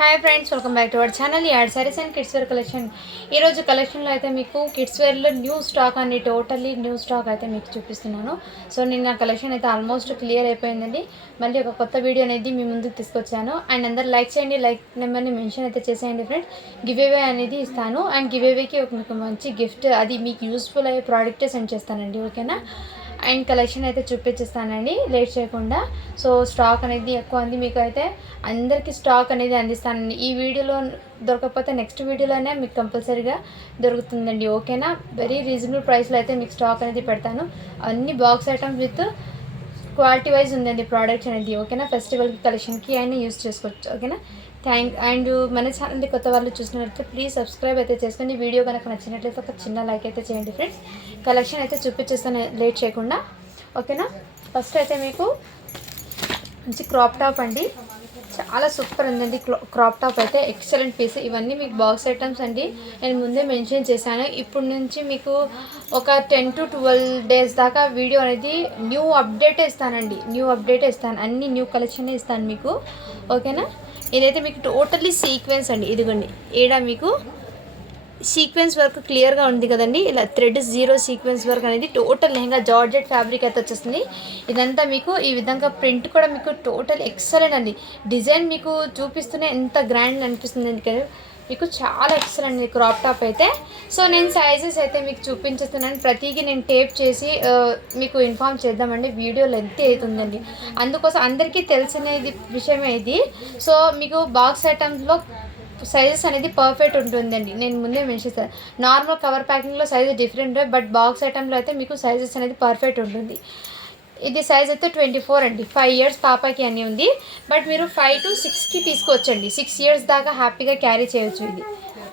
Hi friends, welcome back to our channel యాడ్ sarees and kids wear collection. ఈరోజు కలెక్షన్లో అయితే మీకు కిడ్స్ వేర్లో న్యూ స్టాక్ అండి, టోటల్లీ న్యూ స్టాక్ అయితే మీకు చూపిస్తున్నాను. సో నిన్న కలెక్షన్ అయితే ఆల్మోస్ట్ క్లియర్ అయిపోయిందండి. మళ్ళీ ఒక కొత్త వీడియో అనేది మీ ముందుకు తీసుకొచ్చాను. అండ్ అందరు లైక్ చేయండి, లైక్ నెంబర్ని మెన్షన్ అయితే చేసేయండి ఫ్రెండ్స్. గివ్ అవే అనేది ఇస్తాను. అండ్ గివ్ అవేకి ఒక మీకు మంచి గిఫ్ట్, అది మీకు యూస్ఫుల్ అయ్యే ప్రోడక్టే సెండ్ చేస్తానండి, ఓకేనా. అండ్ కలెక్షన్ అయితే చూపించేస్తానండి లేట్ చేయకుండా. సో స్టాక్ అనేది ఎక్కువ ఉంది, మీకు అయితే అందరికీ స్టాక్ అనేది అందిస్తానండి. ఈ వీడియోలో దొరకకపోతే నెక్స్ట్ వీడియోలోనే మీకు కంపల్సరీగా దొరుకుతుందండి, ఓకేనా. వెరీ రీజనబుల్ ప్రైస్లో అయితే మీకు స్టాక్ అనేది పెడతాను. అన్ని box items with quality wise ఉందండి ప్రోడక్ట్స్ అనేది, ఓకేనా. ఫెస్టివల్కి కలెక్షన్కి అయినా యూస్ చేసుకోవచ్చు, ఓకేనా. అండ్ మన ఛానల్ని కొత్త వాళ్ళు చూసినట్లయితే ప్లీజ్ సబ్స్క్రైబ్ అయితే చేసుకోండి. వీడియో కనుక నచ్చినట్లయితే ఒక చిన్న లైక్ అయితే చేయండి ఫ్రెండ్స్. కలెక్షన్ అయితే చూపించేస్తాను లేట్ చేయకుండా, ఓకేనా. ఫస్ట్ అయితే మీకు మంచి క్రాప్ టాప్ అండి, చాలా సూపర్ ఉందండి. క్రాప్ టాప్ అయితే ఎక్సలెంట్ పీస్. ఇవన్నీ మీకు బాక్స్ ఐటమ్స్ అండి, నేను ముందే మెన్షన్ చేశాను. ఇప్పుడు నుంచి మీకు ఒక 10 to 12 days దాకా వీడియో అనేది న్యూ అప్డేట్ ఇస్తానండి, అన్ని న్యూ కలెక్షన్ ఇస్తాను మీకు, ఓకేనా. ఇదైతే మీకు టోటల్లీ సీక్వెన్స్ అండి, ఇదిగోండి ఈడ మీకు సీక్వెన్స్ వర్క్ క్లియర్గా ఉంది కదండి. ఇలా థ్రెడ్ జీరో సీక్వెన్స్ వర్క్ అనేది టోటల్ లెహంగా జార్జెట్ ఫ్యాబ్రిక్ అయితే వచ్చేస్తుంది. ఇదంతా మీకు ఈ విధంగా ప్రింట్ కూడా మీకు టోటల్ ఎక్సలెంట్ అండి. డిజైన్ మీకు చూపిస్తూనే ఎంత గ్రాండ్ అనిపిస్తుంది ఎందుకంటే మీకు చాలా ఎక్సలెంట్ అండి క్రాప్ టాప్ అయితే. సో నేను సైజెస్ అయితే మీకు చూపించేస్తున్నాను. ప్రతిదీ నేను టేప్ చేసి మీకు ఇన్ఫామ్ చేద్దామండి, వీడియో లెంత్ అవుతుందండి. అందుకోసం అందరికీ తెలిసినది విషయమే ఇది. సో మీకు బాక్స్ ఐటమ్స్లో సైజెస్ అనేది పర్ఫెక్ట్ ఉంటుందండి, నేను ముందే మెన్షన్ చేస్తాను. నార్మల్ కవర్ ప్యాకింగ్లో సైజ్ డిఫరెంట్, బట్ బాక్స్ ఐటంలో అయితే మీకు సైజెస్ అనేది పర్ఫెక్ట్ ఉంటుంది. ఇది సైజ్ అయితే 24 అండి, 5 years పాపకి అని ఉంది. బట్ మీరు 5 to 6కి తీసుకోవచ్చండి, 6 years దాకా హ్యాపీగా క్యారీ చేయొచ్చు ఇది,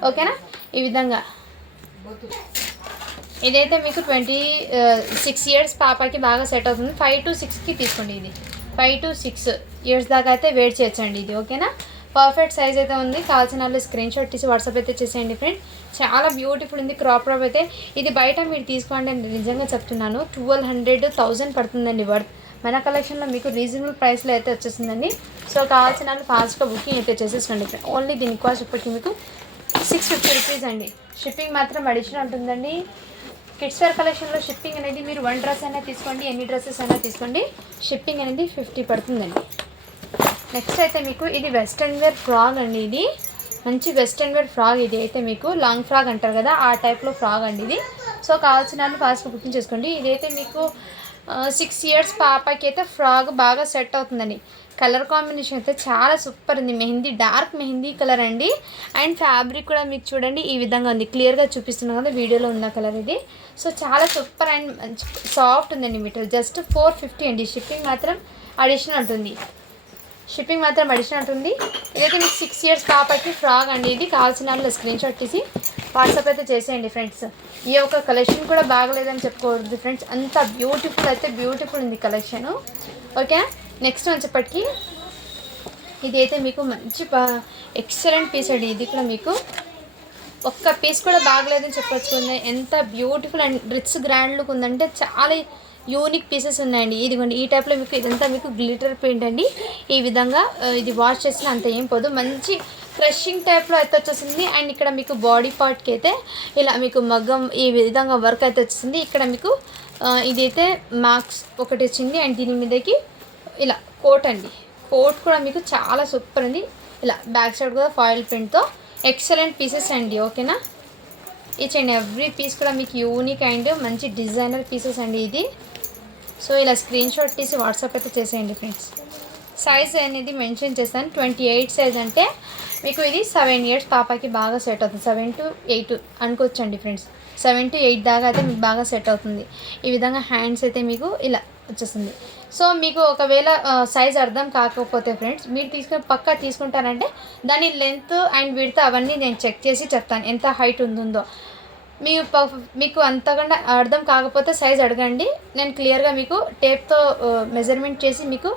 ఓకేనా. ఈ విధంగా ఇదైతే మీకు 26 years పాపకి బాగా సెట్ అవుతుంది. 5 to 6కి తీసుకోండి, ఇది 5 to 6 years దాకా అయితే వెయిట్ చేయొచ్చండి ఇది, ఓకేనా. పర్ఫెక్ట్ సైజ్ అయితే ఉంది. కావాల్సిన వాళ్ళు స్క్రీన్ షాట్ తీసి వాట్సాప్ అయితే చేసేయండి ఫ్రెండ్. చాలా బ్యూటిఫుల్ ఉంది క్రాప్ టాప్ అయితే. ఇది బయట మీరు తీసుకోండి అని నిజంగా చెప్తున్నాను, 1200-1000 పడుతుందండి వర్త్. మన కలెక్షన్లో మీకు రీజనబుల్ ప్రైస్లో అయితే వచ్చేసిందండి. సో కావాల్సిన వాళ్ళు ఫాస్ట్గా బుకింగ్ అయితే చేసేసుకోండి ఫ్రెండ్. ఓన్లీ దీని కాస్ట్ ఇప్పటికి మీకు 650 రూపీస్ అండి. షిప్పింగ్ మాత్రం అడిషనల్ ఉంటుందండి. కిడ్స్ వేర్ కలెక్షన్లో షిప్పింగ్ అనేది మీరు 1 డ్రెస్ అయినా తీసుకోండి, ఎన్ని డ్రెస్సెస్ అయినా తీసుకోండి, షిప్పింగ్ అనేది 50 పడుతుందండి. నెక్స్ట్ అయితే మీకు ఇది వెస్ట్రన్ వేర్ ఫ్రాక్ అండి, ఇది మంచి వెస్ట్రన్ వేర్ ఫ్రాక్. ఇది అయితే మీకు లాంగ్ ఫ్రాక్ అంటారు కదా, ఆ టైప్లో ఫ్రాక్ అండి ఇది. సో కావాల్సిన వాళ్ళు ఫాస్ట్గా బుకింగ్ చేసుకోండి. ఇదైతే మీకు 6 years పాపకి అయితే ఫ్రాక్ బాగా సెట్ అవుతుందండి. కలర్ కాంబినేషన్ అయితే చాలా సూపర్ ఉంది, మెహందీ డార్క్ మెహందీ కలర్ అండి. అండ్ ఫ్యాబ్రిక్ కూడా మీకు చూడండి ఈ విధంగా ఉంది, క్లియర్గా చూపిస్తున్నాం కదా వీడియోలో ఉన్న కలర్ ఇది. సో చాలా సూపర్ అండ్ మంచి సాఫ్ట్ ఉందండి మెటీరియల్. జస్ట్ 450 అండి. షిప్పింగ్ మాత్రం అడిషనల్ ఉంటుంది, ఇదైతే మీకు 6 years పాపకి ఫ్రాక్ అండి. ఇది కావాల్సిన వాళ్ళు స్క్రీన్ షాట్ తీసి వాట్సాప్ అయితే చేసేయండి ఫ్రెండ్స్. ఈ యొక్క కలెక్షన్ కూడా బాగలేదని చెప్పుకోవద్దు ఫ్రెండ్స్, అంత బ్యూటిఫుల్ ఉంది కలెక్షను, ఓకే. నెక్స్ట్ వచ్చేప్పటికి ఇది అయితే మీకు మంచి ఎక్సలెంట్ పీస్ అండి. ఇది కూడా మీకు ఒక్క పీస్ కూడా బాగలేదని చెప్పొచ్చు, ఎంత beautiful and rich grand look ఉందంటే చాలా యూనిక్ పీసెస్ ఉన్నాయండి. ఇదిగోండి ఈ టైప్లో మీకు ఇదంతా మీకు గ్లిటర్ పెయింట్ అండి. ఈ విధంగా ఇది వాష్ చేసిన అంత ఏం పోదు, మంచి క్రషింగ్ టైప్లో అయితే వచ్చేసింది. అండ్ ఇక్కడ మీకు బాడీ పార్ట్కి అయితే ఇలా మీకు మగ్గం ఈ విధంగా వర్క్ అయితే వచ్చేసింది. ఇక్కడ మీకు ఇదైతే మార్క్స్ ఒకటి వచ్చింది. అండ్ దీని మీదకి ఇలా కోట్ అండి, కోట్ కూడా మీకు చాలా సూపర్ ఉంది. ఇలా బ్యాక్ సైడ్ కూడా ఫాయిల్ ప్రింట్తో ఎక్సలెంట్ పీసెస్ అండి, ఓకేనా. ఈచ్ అండ్ ఎవ్రీ పీస్ కూడా మీకు యూనిక్ అండ్ మంచి డిజైనర్ పీసెస్ అండి ఇది. సో ఇలా స్క్రీన్ షాట్ తీసి వాట్సాప్ అయితే చేసేయండి ఫ్రెండ్స్. సైజ్ అనేది మెన్షన్ చేస్తాను, 28 సైజ్ అంటే మీకు ఇది 7 years పాపకి బాగా సెట్ అవుతుంది. 7 to 8 అనుకోవచ్చండి ఫ్రెండ్స్, 7 to 8 దాకా అయితే మీకు బాగా సెట్ అవుతుంది. ఈ విధంగా హ్యాండ్స్ అయితే మీకు ఇలా వచ్చేస్తుంది. సో మీకు ఒకవేళ సైజ్ అర్థం కాకపోతే ఫ్రెండ్స్, మీరు పక్కా తీసుకుంటారంటే దాని లెంత్ అండ్ విడ్త్ అవన్నీ నేను చెక్ చేసి చెప్తాను ఎంత హైట్ ఉందో. మీకు అంతకన్నా అర్థం కాకపోతే సైజ్ అడగండి, నేను క్లియర్గా మీకు టేప్తో మెజర్మెంట్ చేసి మీకు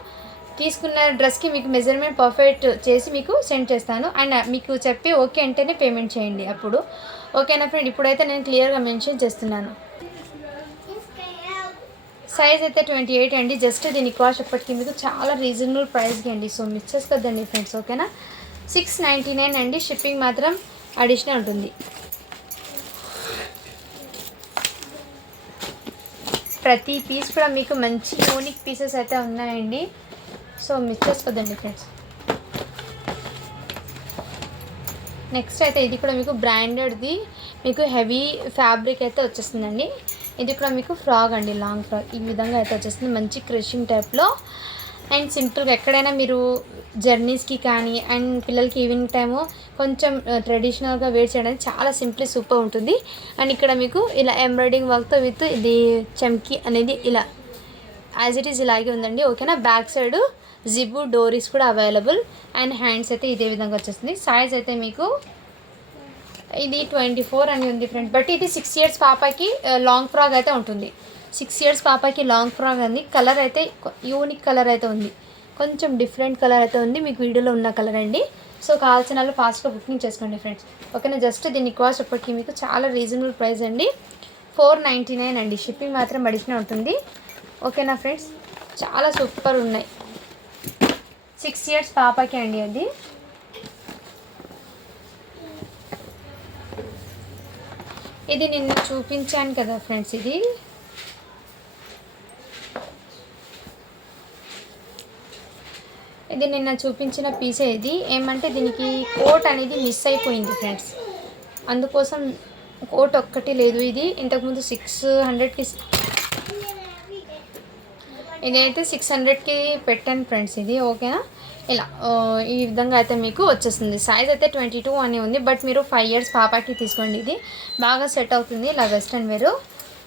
తీసుకున్న డ్రెస్కి మీకు మెజర్మెంట్ పర్ఫెక్ట్ చేసి మీకు సెండ్ చేస్తాను. అండ్ మీకు చెప్పి ఓకే అంటేనే పేమెంట్ చేయండి అప్పుడు, ఓకేనా ఫ్రెండ్. ఇప్పుడైతే నేను క్లియర్గా మెన్షన్ చేస్తున్నాను. సైజ్ అయితే 28 అండి. జస్ట్ దీని కాస్ట్ ఎప్పటికీ మీకు చాలా రీజనబుల్ ప్రైస్కి అండి. సో మిస్ చేసుకోద్దండి ఫ్రెండ్స్, ఓకేనా. 699 అండి. షిప్పింగ్ మాత్రం అడిషనల్ ఉంటుంది. ప్రతి పీస్ కూడా మీకు మంచి యూనిక్ పీసెస్ అయితే ఉన్నాయండి. సో మిస్ చేసుకోదండి ఫ్రెండ్స్. నెక్స్ట్ అయితే ఇది కూడా మీకు బ్రాండెడ్ది, మీకు హెవీ ఫ్యాబ్రిక్ అయితే వచ్చేస్తుందండి. ఇది కూడా మీకు ఫ్రాక్ అండి, లాంగ్ ఫ్రాక్ ఈ విధంగా అయితే వచ్చేస్తుంది, మంచి క్రషింగ్ టైప్లో. అండ్ సింపుల్గా ఎక్కడైనా మీరు జర్నీస్కి కానీ అండ్ పిల్లలకి ఈవినింగ్ టైము కొంచెం ట్రెడిషనల్గా వేర్ చేయడానికి చాలా సింప్లీ సూపర్ ఉంటుంది. అండ్ ఇక్కడ మీకు ఇలా ఎంబ్రాయిడింగ్ వర్క్తో విత్ ఇది చమ్కీ అనేది ఇలా యాజ్ ఇట్ ఈజ్ ఇలాగే ఉందండి. ఓకేనా. బ్యాక్ సైడ్ జిబ్బు డోరీస్ కూడా అవైలబుల్. అండ్ హ్యాండ్స్ అయితే ఇదే విధంగా వచ్చేస్తుంది. సైజ్ అయితే మీకు ఇది 24 అని ఉంది ఫ్రెండ్. బట్ ఇది 6 years పాపకి లాంగ్ ఫ్రాక్ అయితే ఉంటుంది. 6 years పాపకి లాంగ్ ఫ్రాక్ అండి. కలర్ అయితే యూనిక్ కలర్ అయితే ఉంది, కొంచెం డిఫరెంట్ కలర్ అయితే ఉంది. మీకు వీడియోలో ఉన్న కలర్ అండి. సో కావాల్సిన వాళ్ళు ఫాస్ట్గా బుకింగ్ చేసుకోండి ఫ్రెండ్స్. ఓకేనా. జస్ట్ దీని కాస్ట్ ఇప్పటికీ మీకు చాలా రీజనబుల్ ప్రైస్ అండి, 499 అండి. షిప్పింగ్ మాత్రం అడిషనల్ ఉంటుంది. ఓకేనా ఫ్రెండ్స్. చాలా సూపర్ ఉన్నాయి. 6 years పాపకి అండి అది. ఇది నిన్న చూపించాను కదా ఫ్రెండ్స్, ఇది నిన్న చూపించిన పీసే. ఇది ఏమంటే దీనికి కోట్ అనేది మిస్ అయిపోయింది ఫ్రెండ్స్, అందుకోసం కోట్ ఒక్కటి లేదు. ఇది ఇంతకుముందు 600కి, ఇదైతే 600కి పెట్టాను ఫ్రెండ్స్ ఇది. ఓకేనా. ఇలా ఈ విధంగా అయితే మీకు వచ్చేస్తుంది. సైజ్ అయితే 22 అని ఉంది. బట్ మీరు 5 years పాపకి తీసుకోండి, ఇది బాగా సెట్ అవుతుంది ఇలా వెస్ట్రన్ వేరు.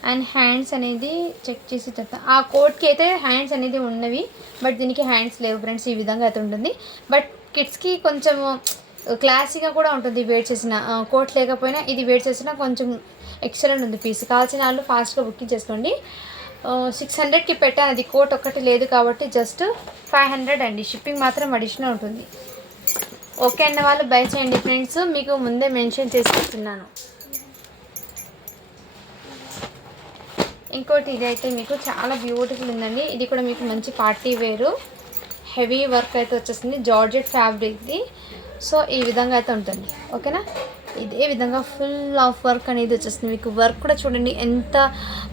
అండ్ హ్యాండ్స్ అనేది చెక్ చేసి చెప్తాను. ఆ కోట్కి అయితే హ్యాండ్స్ అనేది ఉన్నవి, బట్ దీనికి హ్యాండ్స్ లేవు ఫ్రెండ్స్. ఈ విధంగా అయితే ఉంటుంది. బట్ కిడ్స్కి కొంచెం క్లాసీగా కూడా ఉంటుంది వేర్ చేసిన. కోట్ లేకపోయినా ఇది వేర్ చేసిన కొంచెం ఎక్సలెంట్ ఉంది పీస్. కావాల్సిన వాళ్ళు ఫాస్ట్గా బుకింగ్ చేసుకోండి. 600కి పెట్టాను, అది కోట్ ఒక్కటి లేదు కాబట్టి జస్ట్ 500 అండి. షిప్పింగ్ మాత్రం అడిషనల్ ఉంటుంది. ఓకే అన్న వాళ్ళు బై చేయండి ఫ్రెండ్స్, మీకు ముందే మెన్షన్ చేసి చెప్తున్నాను. ఇంకోటి ఇది అయితే మీకు చాలా బ్యూటిఫుల్ ఉందండి. ఇది కూడా మీకు మంచి పార్టీ వేరు, హెవీ వర్క్ అయితే వచ్చేస్తుంది, జార్జెట్ ఫ్యాబ్రిక్ది. సో ఈ విధంగా అయితే ఉంటుంది. ఓకేనా. ఇదే విధంగా ఫుల్ ఆఫ్ వర్క్ అనేది వచ్చేస్తుంది. మీకు వర్క్ కూడా చూడండి ఎంత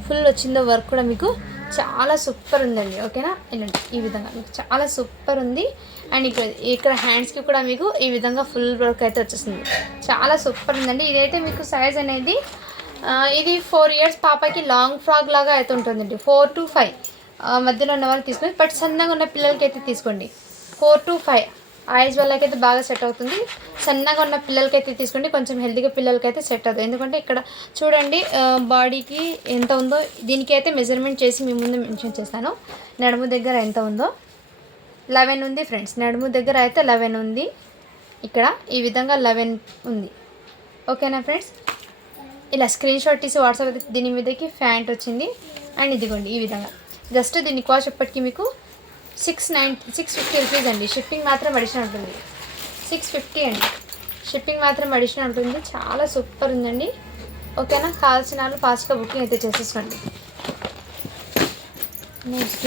ఫుల్ వచ్చిందో, వర్క్ కూడా మీకు చాలా సూపర్ ఉందండి. ఓకేనా. ఇలాంటి ఈ విధంగా మీకు చాలా సూపర్ ఉంది. అండ్ ఇక్కడ హ్యాండ్స్కి కూడా మీకు ఈ విధంగా ఫుల్ వర్క్ అయితే వచ్చేస్తుంది, చాలా సూపర్ ఉందండి. ఇదైతే మీకు సైజ్ అనేది ఇది 4 years పాపకి లాంగ్ ఫ్రాక్ లాగా అయితే ఉంటుందండి. 4 to 5 మధ్యలో ఉన్న వాళ్ళు తీసుకోండి. బట్ సన్నగా ఉన్న పిల్లలకి అయితే తీసుకోండి. 4 to 5 ఐజ్ వాళ్ళకైతే బాగా సెట్ అవుతుంది. సన్నగా ఉన్న పిల్లలకైతే తీసుకోండి, కొంచెం హెల్తీగా పిల్లలకైతే సెట్ అవుతుంది. ఎందుకంటే ఇక్కడ చూడండి బాడీకి ఎంత ఉందో, దీనికి అయితే మెజర్మెంట్ చేసి మీ ముందు మెన్షన్ చేస్తాను. నడుము దగ్గర ఎంత ఉందో 11 ఉంది ఫ్రెండ్స్. నడుము దగ్గర అయితే 11 ఉంది. ఇక్కడ ఈ విధంగా 11 ఉంది. ఓకేనా ఫ్రెండ్స్. ఇలా స్క్రీన్ షాట్ తీసి వాట్సాప్ అయితే దీని మీదకి ప్యాంట్ వచ్చింది. అండ్ ఇదిగోండి ఈ విధంగా. జస్ట్ దీని కాస్ట్ ఇప్పటికీ మీకు 650 రూపీస్ అండి. షిప్పింగ్ మాత్రం అడిషనల్ ఉంటుంది. 650 అండి. షిప్పింగ్ మాత్రం అడిషనల్ ఉంటుంది. చాలా సూపర్ ఉందండి. ఓకేనా. కావాల్సిన వాళ్ళు ఫాస్ట్గా బుకింగ్ అయితే చేసేసుకోండి. నెక్స్ట్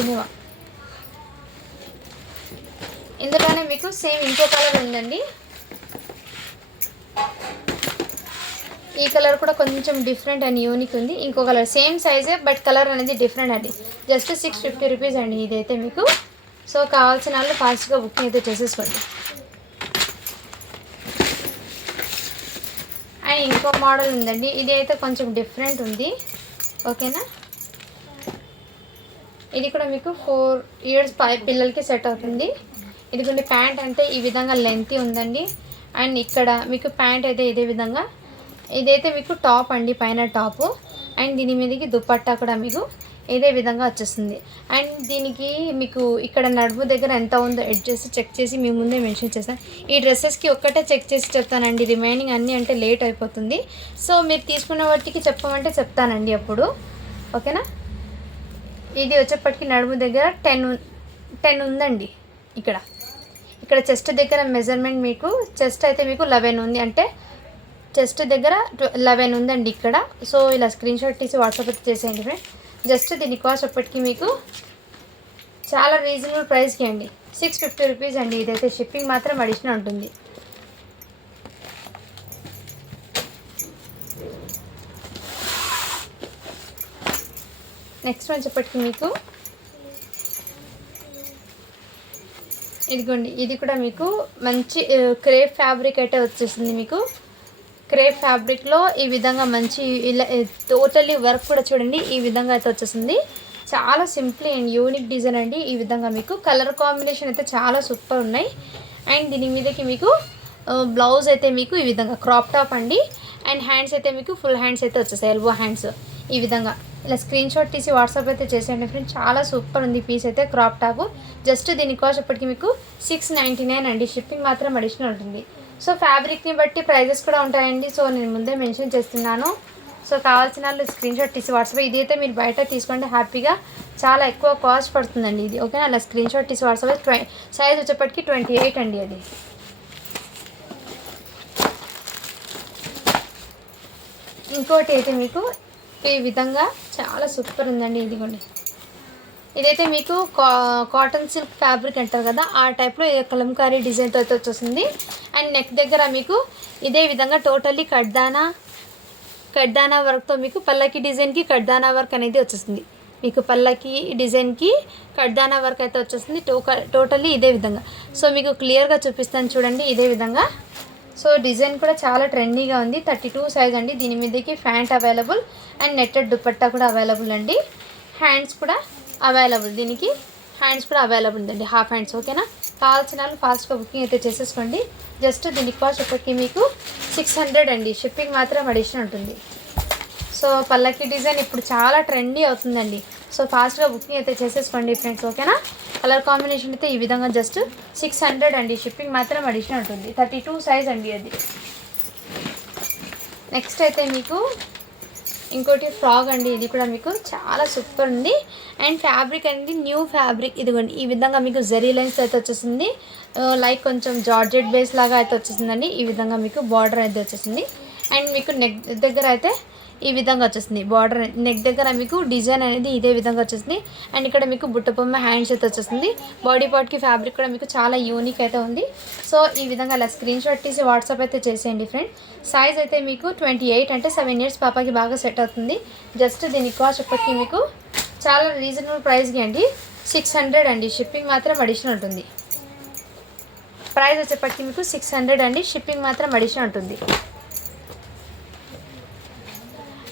ఇందులోనే మీకు సేమ్ ఇంకో కలర్ ఉందండి. ఈ కలర్ కూడా కొంచెం డిఫరెంట్ అండ్ యూనిక్ ఉంది. ఇంకో కలర్ సేమ్ సైజే బట్ కలర్ అనేది డిఫరెంట్ అండి. జస్ట్ 650 రూపీస్ అండి ఇదైతే మీకు. సో కావాల్సిన వాళ్ళు ఫాస్ట్గా బుకింగ్ అయితే చేసేసుకోండి. అండ్ ఇంకో మోడల్ ఉందండి. ఇది అయితే కొంచెం డిఫరెంట్ ఉంది. ఓకేనా. ఇది కూడా మీకు 4 years పిల్లలకి సెట్ అవుతుంది. ఇదిగోండి ప్యాంట్ అంటే ఈ విధంగా లెంతీ ఉందండి. అండ్ ఇక్కడ మీకు ప్యాంట్ అయితే ఇదే విధంగా, ఇదైతే మీకు టాప్ అండి, పైన టాపు. అండ్ దీని మీదకి దుపట్టా కూడా మీకు ఇదే విధంగా వచ్చేస్తుంది. అండ్ దీనికి మీకు ఇక్కడ నడుము దగ్గర ఎంత ఉందో ఎడ్ చేసి చెక్ చేసి మీ ముందే మెన్షన్ చేస్తాను. ఈ డ్రెస్సెస్కి ఒక్కటే చెక్ చేసి చెప్తానండి, రిమైనింగ్ అన్నీ అంటే లేట్ అయిపోతుంది. సో మీరు తీసుకున్న వాటికి చెప్పమంటే చెప్తానండి అప్పుడు. ఓకేనా. ఇది వచ్చేప్పటికి నడుము దగ్గర 10 ఉందండి. ఇక్కడ చెస్ట్ దగ్గర మెజర్మెంట్ మీకు చెస్ట్ అయితే మీకు 11 ఉంది, అంటే చెస్ట్ దగ్గర 11 ఉందండి ఇక్కడ. సో ఇలా స్క్రీన్ షాట్ తీసి వాట్సాప్ అయితే చేసేయండి ఫ్రెండ్. జస్ట్ దీని కాస్ట్ అప్పటికి మీకు చాలా రీజనబుల్ ప్రైస్కి అండి, 650 రూపీస్ అండి. ఇదైతే షిప్పింగ్ మాత్రం అడిషనల్ ఉంటుంది. నెక్స్ట్ వచ్చేప్పటికి మీకు ఇదిగోండి, ఇది కూడా మీకు మంచి క్రేప్ ఫ్యాబ్రిక్ అయితే వచ్చేసింది. మీకు క్రేప్ ఫ్యాబ్రిక్లో ఈ విధంగా మంచి ఇలా టోటల్లీ వర్క్ కూడా చూడండి ఈ విధంగా అయితే వచ్చేసింది. చాలా సింపుల్ అండ్ యూనిక్ డిజైన్ అండి. ఈ విధంగా మీకు కలర్ కాంబినేషన్ అయితే చాలా సూపర్ ఉన్నాయి. అండ్ దీని మీదకి మీకు బ్లౌజ్ అయితే మీకు ఈ విధంగా క్రాప్ టాప్ అండి. అండ్ హ్యాండ్స్ అయితే మీకు ఫుల్ హ్యాండ్స్ అయితే వచ్చేసాయి, ఎల్బో హ్యాండ్స్. ఈ విధంగా ఇలా స్క్రీన్ షాట్ తీసి వాట్సాప్ అయితే చేసేయండి ఫ్రెండ్స్. చాలా సూపర్ ఉంది పీస్ అయితే, క్రాప్ టాప్. జస్ట్ దీని కాస్ట్ అప్పటికి మీకు 699 అండి. షిప్పింగ్ మాత్రం అడిషనల్ ఉంటుంది. సో ఫ్యాబ్రిక్ని బట్టి ప్రైజెస్ కూడా ఉంటాయండి. సో నేను ముందే మెన్షన్ చేస్తున్నాను. సో కావాల్సిన వాళ్ళు స్క్రీన్ షాట్ తీసి వాట్సాప్, ఇది అయితే మీరు బయట తీసుకోండి హ్యాపీగా, చాలా ఎక్కువ కాస్ట్ పడుతుందండి ఇది. ఓకేనా, అలా స్క్రీన్ షాట్ తీసి వాట్సాప్. సైజ్ వచ్చేప్పటికి 28 అండి అది. ఇంకోటి అయితే మీకు ఈ విధంగా చాలా సూపర్ ఉందండి. ఇదిగోండి, ఇదైతే మీకు కాటన్ సిల్క్ ఫ్యాబ్రిక్ అంటారు కదా, ఆ టైప్లో కలంకారీ డిజైన్తో అయితే వచ్చేస్తుంది. అండ్ నెక్ దగ్గర మీకు ఇదే విధంగా టోటల్లీ కడ్దానా వర్క్తో మీకు పల్లకి డిజైన్కి కడ్దానా వర్క్ అనేది వచ్చేస్తుంది. మీకు పల్లకి డిజైన్కి కడ్దానా వర్క్ అయితే వచ్చేస్తుంది టోటల్లీ ఇదే విధంగా. సో మీకు క్లియర్గా చూపిస్తాను చూడండి ఇదే విధంగా. సో డిజైన్ కూడా చాలా ట్రెండీగా ఉంది. 32 సైజ్ అండి. దీని మీదకి pant available and netted dupatta కూడా అవైలబుల్ అండి. హ్యాండ్స్ కూడా అవైలబుల్, దీనికి హ్యాండ్స్ కూడా అవైలబుల్ ఉందండి, హాఫ్ హ్యాండ్స్. ఓకేనా, కావాల్సిన వాళ్ళు ఫాస్ట్గా బుకింగ్ అయితే చేసేసుకోండి. జస్ట్ దీనికి కాస్ట్ ఇప్పటికి మీకు 600 అండి. షిప్పింగ్ మాత్రం అడిషనల్ ఉంటుంది. సో పల్లకి డిజైన్ ఇప్పుడు చాలా ట్రెండీ అవుతుందండి. సో ఫాస్ట్గా బుకింగ్ అయితే చేసేసుకోండి ఫ్రెండ్స్. ఓకేనా, కలర్ కాంబినేషన్ అయితే ఈ విధంగా జస్ట్ 600 అండి. షిప్పింగ్ మాత్రం అడిషనల్ ఉంటుంది. 32 సైజ్ అండి అది. నెక్స్ట్ అయితే మీకు ఇంకోటి ఫ్రాక్ అండి. ఇది కూడా మీకు చాలా సూపర్ ఉంది. అండ్ ఫ్యాబ్రిక్ అనేది న్యూ ఫ్యాబ్రిక్. ఇదిగోండి ఈ విధంగా మీకు జరీ లైన్స్ అయితే వచ్చేసింది. లైక్ కొంచెం జార్జెట్ బేస్ లాగా అయితే వచ్చేసిందండి. ఈ విధంగా మీకు బార్డర్ అయితే వచ్చేసింది. అండ్ మీకు నెక్ దగ్గర అయితే ఈ విధంగా వచ్చేసింది బార్డర్. నెక్ దగ్గర మీకు డిజైన్ అనేది ఇదే విధంగా వచ్చేసింది. అండ్ ఇక్కడ మీకు బుట్టబొమ్మ హ్యాండ్స్ అయితే వచ్చేసింది. బాడీ పార్ట్కి ఫ్యాబ్రిక్ కూడా మీకు చాలా యూనిక్ అయితే ఉంది. సో ఈ విధంగా అలా స్క్రీన్ షాట్ తీసి వాట్సాప్ అయితే చేసేయండి ఫ్రెండ్. సైజ్ అయితే మీకు 28 అంటే 7 ఇయర్స్ పాపకి బాగా సెట్ అవుతుంది. జస్ట్ దీని కాస్ట్ ఇప్పటికీ మీకు చాలా రీజనబుల్ ప్రైస్కి అండి, 600 అండి. షిప్పింగ్ మాత్రం అడిషనల్ ఉంటుంది. ప్రైస్ వచ్చేప్పటికి మీకు 600 అండి. షిప్పింగ్ మాత్రం అడిషనల్ ఉంటుంది.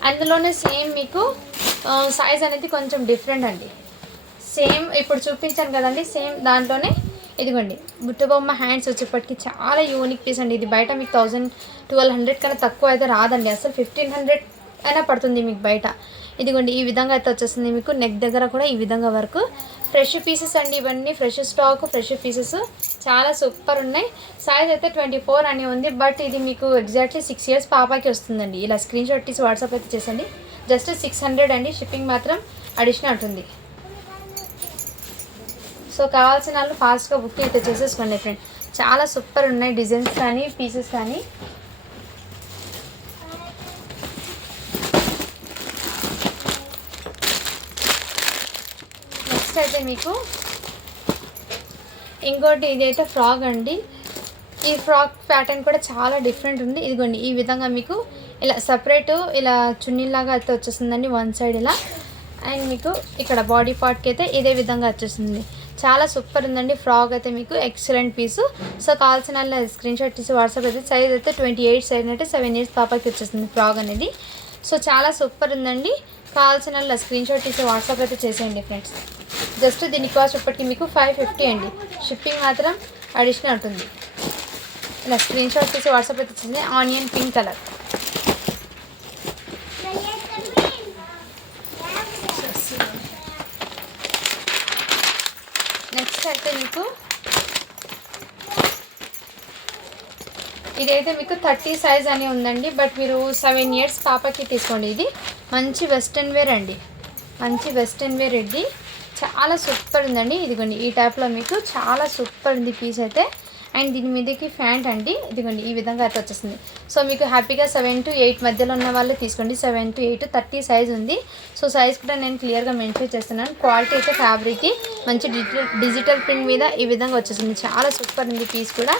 అందులోనే సేమ్ మీకు సైజ్ అనేది కొంచెం డిఫరెంట్ అండి. సేమ్ ఇప్పుడు చూపించాను కదండి, సేమ్ దాంట్లోనే ఇదిగోండి బుట్టబొమ్మ హ్యాండ్స్ వచ్చేప్పటికి చాలా యూనిక్ పీస్ అండి. ఇది బయట మీకు 1200 కన్నా తక్కువ అయితే రాదండి. అసలు 1500 అయినా పడుతుంది మీకు బయట. ఇదిగోండి ఈ విధంగా అయితే వచ్చేస్తుంది. మీకు నెక్ దగ్గర కూడా ఈ విధంగా వర్క్. ఫ్రెష్ పీసెస్ అండి, ఇవన్నీ ఫ్రెష్ స్టాక్, ఫ్రెష్ పీసెస్ చాలా సూపర్ ఉన్నాయి. సైజ్ అయితే 24 అని ఉంది. బట్ ఇది మీకు ఎగ్జాక్ట్లీ 6 ఇయర్స్ పాపకి వస్తుందండి. ఇలా స్క్రీన్ షాట్ తీసి వాట్సాప్ అయితే చేసండి. జస్ట్ 600 అండి. షిప్పింగ్ మాత్రం అడిషనల్ ఉంటుంది. సో కావాల్సిన వాళ్ళు ఫాస్ట్గా బుక్ అయితే చేసేసుకోండి ఫ్రెండ్. చాలా సూపర్ ఉన్నాయి డిజైన్స్ కానీ పీసెస్ కానీ. నెక్స్ట్ అయితే మీకు ఇంకోటి ఇదైతే ఫ్రాక్ అండి. ఈ ఫ్రాక్ ప్యాటర్న్ కూడా చాలా డిఫరెంట్ ఉంది. ఇదిగోండి ఈ విధంగా మీకు ఇలా సపరేట్ ఇలా చున్నీలాగా అయితే వచ్చేస్తుందండి వన్ సైడ్ ఇలా. అండ్ మీకు ఇక్కడ బాడీ పార్ట్కి అయితే ఇదే విధంగా వచ్చేస్తుంది. చాలా సూపర్ ఉందండి ఫ్రాక్ అయితే మీకు ఎక్సలెంట్ పీసు. సో కావాల్సిన స్క్రీన్ షాట్ తీసి వాట్సాప్ అయితే. సైజ్ అయితే 28 సైజ్ అంటే 7 ఇయర్స్ పాపకి వచ్చేస్తుంది ఫ్రాక్ అనేది. సో చాలా సూపర్ ఉందండి. కావాల్సిన స్క్రీన్ షాట్ తీసి వాట్సాప్ అయితే చేసేయండి ఫ్రెండ్స్. జస్ట్ దీని కాస్ట్ ఇప్పటికి మీకు 550 అండి. షిప్పింగ్ మాత్రం అడిషనల్ ఉంటుంది. ఇలా స్క్రీన్ షాట్ తీసి వాట్సాప్ అయితే వచ్చింది. Onion pink colour. నెక్స్ట్ అయితే మీకు ఇదైతే మీకు 30 సైజ్ అని ఉందండి. బట్ మీరు 7 ఇయర్స్ పాపకి తీసుకోండి. ఇది మంచి వెస్ట్రన్ వేర్ అండి, మంచి వెస్ట్రన్ వేర్ ఇది. చాలా సూపర్ ఉందండి. ఇదిగోండి ఈ టైప్లో మీకు చాలా సూపర్ ఉంది పీస్ అయితే. అండ్ దీని మీదకి ప్యాంట్ అండి. ఇదిగోండి ఈ విధంగా అయితే వచ్చేస్తుంది. సో మీకు హ్యాపీగా 7 to 8 మధ్యలో ఉన్న వాళ్ళు తీసుకోండి. 7 to 8 30 సైజ్ ఉంది. సో సైజ్ కూడా నేను క్లియర్గా మెన్షన్ చేస్తున్నాను. క్వాలిటీ అయితే ఫ్యాబ్రిక్కి మంచి డిజిటల్ ప్రింట్ మీద ఈ విధంగా వచ్చేసింది. చాలా సూపర్ ఉంది పీస్ కూడా.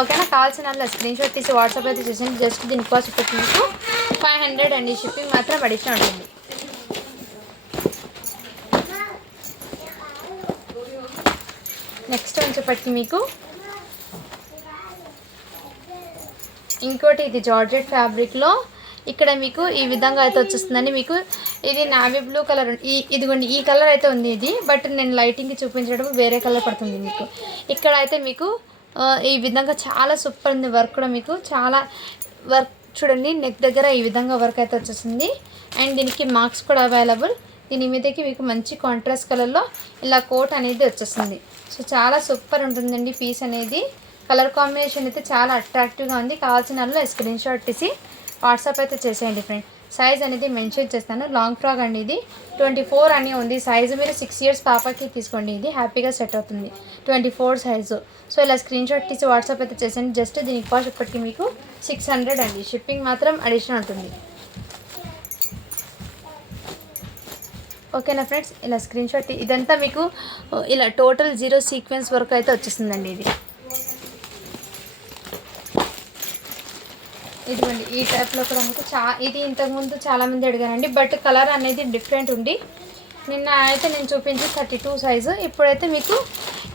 ఓకేనా, కావాల్సిన వాళ్ళు స్క్రీన్ షాట్ తీసి వాట్సాప్ అయితే చేసింది. జస్ట్ దీని కాస్ట్ మీకు 500 అండి. షిప్పింగ్ మాత్రం అడిషనల్ ఉంటుంది. నెక్స్ట్ వచ్చేప్పటికి మీకు ఇంకోటి, ఇది జార్జెట్ ఫ్యాబ్రిక్లో ఇక్కడ మీకు ఈ విధంగా అయితే వచ్చేస్తుందండి. మీకు ఇది నావీ బ్లూ కలర్, ఇదిగోండి ఈ కలర్ అయితే ఉంది ఇది, బట్ నేను లైటింగ్కి చూపించడం వేరే కలర్ పడుతుంది మీకు. ఇక్కడ అయితే మీకు ఈ విధంగా చాలా సూపర్ ఉంది వర్క్ కూడా. మీకు చాలా వర్క్ చూడండి, నెక్ దగ్గర ఈ విధంగా వర్క్ అయితే వచ్చేసింది. అండ్ దీనికి మార్క్స్ కూడా అవైలబుల్. దీని మీదకి మీకు మంచి కాంట్రాస్ట్ కలర్లో ఇలా కోట్ అనేది వచ్చేస్తుంది. సో చాలా సూపర్ ఉంటుందండి పీస్ అనేది. కలర్ కాంబినేషన్ అయితే చాలా అట్రాక్టివ్గా ఉంది. కావాల్సిన వాళ్ళు స్క్రీన్ షాట్ తీసి వాట్సాప్ అయితే చేసేయండి ఫ్రెండ్. సైజ్ అనేది మెన్షన్ చేస్తాను. లాంగ్ ఫ్రాక్ అండి, ఇది 24 అని ఉంది సైజు. మీరు 6 ఇయర్స్ పాపకి తీసుకోండి, ఇది హ్యాపీగా సెట్ అవుతుంది. 24 సైజు. సో ఇలా స్క్రీన్ షాట్ తీసి వాట్సాప్ అయితే చేసేయండి. జస్ట్ దీనికి కాస్ట్ ఇప్పటికీ మీకు 600 అండి. షిప్పింగ్ మాత్రం అడిషనల్ ఉంటుంది. ఓకేనా ఫ్రెండ్స్, ఇలా స్క్రీన్ షాట్ ఇదంతా మీకు ఇలా టోటల్ 0 సీక్వెన్స్ వరకు అయితే వచ్చేస్తుందండి. ఇదిగోండి ఈ టైప్లో కూడా మీకు ఇది ఇంతకుముందు చాలామంది అడిగారండి, బట్ కలర్ అనేది డిఫరెంట్ ఉంది. నిన్న అయితే నేను చూపించి 32 సైజు. ఇప్పుడైతే మీకు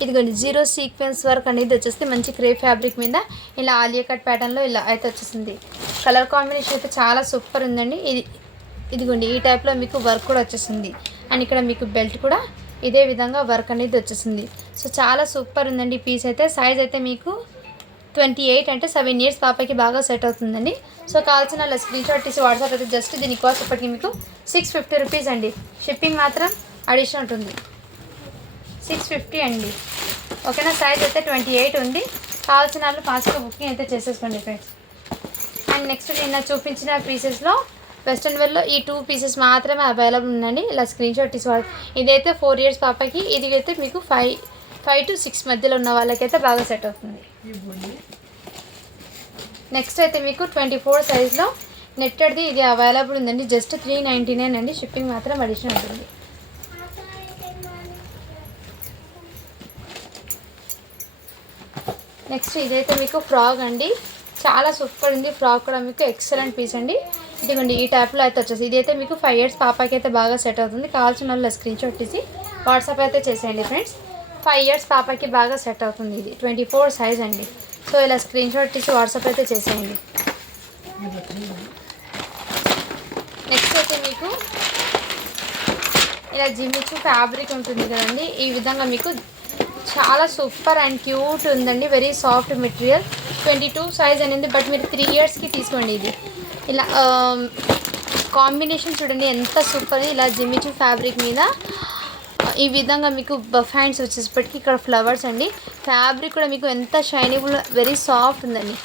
ఇదిగోండి 0 సీక్వెన్స్ వర్క్ అనేది వచ్చేస్తే మంచి క్రేప్ ఫ్యాబ్రిక్ మీద ఇలా ఆలియా కట్ ప్యాటర్న్లో ఇలా అయితే వచ్చేసింది. కలర్ కాంబినేషన్ అయితే చాలా సూపర్ ఉందండి. ఇదిగోండి ఈ టైప్లో మీకు వర్క్ కూడా వచ్చేసింది. అండ్ ఇక్కడ మీకు బెల్ట్ కూడా ఇదే విధంగా వర్క్ అనేది వచ్చేసింది. సో చాలా సూపర్ ఉందండి పీస్ అయితే. సైజ్ అయితే మీకు 28 అంటే 7 ఇయర్స్ పాపకి బాగా సెట్ అవుతుందండి. సో కావాల్సిన అలా స్క్రీన్ షాట్ తీసి వాట్సాప్ అయితే జస్ట్ దీని కాస్ట్ ఇప్పటికి మీకు 650 రూపీస్ అండి. షిప్పింగ్ మాత్రం అడిషనల్ ఉంటుంది, 650 అండి. ఓకేనా, సైజ్ అయితే 28 ఉంది. కావాల్సిన వాళ్ళు ఫాస్ట్గా బుకింగ్ అయితే చేసేసుకోండి ఫ్రెండ్స్. అండ్ నెక్స్ట్ నిన్న చూపించిన పీసెస్లో వెస్ట్రన్ వేర్లో ఈ 2 పీసెస్ మాత్రమే అవైలబుల్ ఉందండి. ఇలా స్క్రీన్ షాట్ తీసి ఇదైతే 4 ఇయర్స్ పాపకి, ఇది అయితే మీకు 5 to 6 మధ్యలో ఉన్న వాళ్ళకైతే బాగా సెట్ అవుతుంది. నెక్స్ట్ అయితే మీకు 24 సైజ్లో నెట్టెడ్ది ఇది అవైలబుల్ ఉందండి. జస్ట్ 399 అండి. షిప్పింగ్ మాత్రం అడిషనల్ ఉంటుంది. నెక్స్ట్ ఇదైతే మీకు ఫ్రాక్ అండి, చాలా సూపర్ ఉంది. ఫ్రాక్ కూడా మీకు ఎక్సలెంట్ పీస్ అండి. ఇదిగోండి ఈ టైప్లో అయితే వచ్చేసి ఇదైతే మీకు 5 ఇయర్స్ పాపకి అయితే బాగా సెట్ అవుతుంది. కావాల్సిన వాళ్ళు స్క్రీన్ షాట్ తీసి వాట్సాప్ అయితే చేసేయండి ఫ్రెండ్స్. 5 ఇయర్స్ పాపకి బాగా సెట్ అవుతుంది. ఇది 24 సైజ్ అండి. సో ఇలా స్క్రీన్ షాట్ తీసి వాట్సాప్ అయితే చేసేయండి. నెక్స్ట్ అయితే మీకు ఇలా జిమ్మిచు ఫ్యాబ్రిక్ ఉంటుంది కదండి, ఈ విధంగా మీకు చాలా సూపర్ అండ్ క్యూట్ ఉందండి. Very soft material. 22 సైజ్ అనేది, బట్ మీరు 3 ఇయర్స్కి తీసుకోండి. ఇది ఇలా కాంబినేషన్ చూడండి ఎంత సూపర్. ఇలా జిమ్మిచు ఫ్యాబ్రిక్ మీద ఈ విధంగా మీకు బఫ్ హ్యాండ్స్ వచ్చేసప్పటికి ఇక్కడ ఫ్లవర్స్ అండి. ఫ్యాబ్రిక్ కూడా మీకు ఎంత షైనీబుల్, వెరీ సాఫ్ట్ ఉందండి.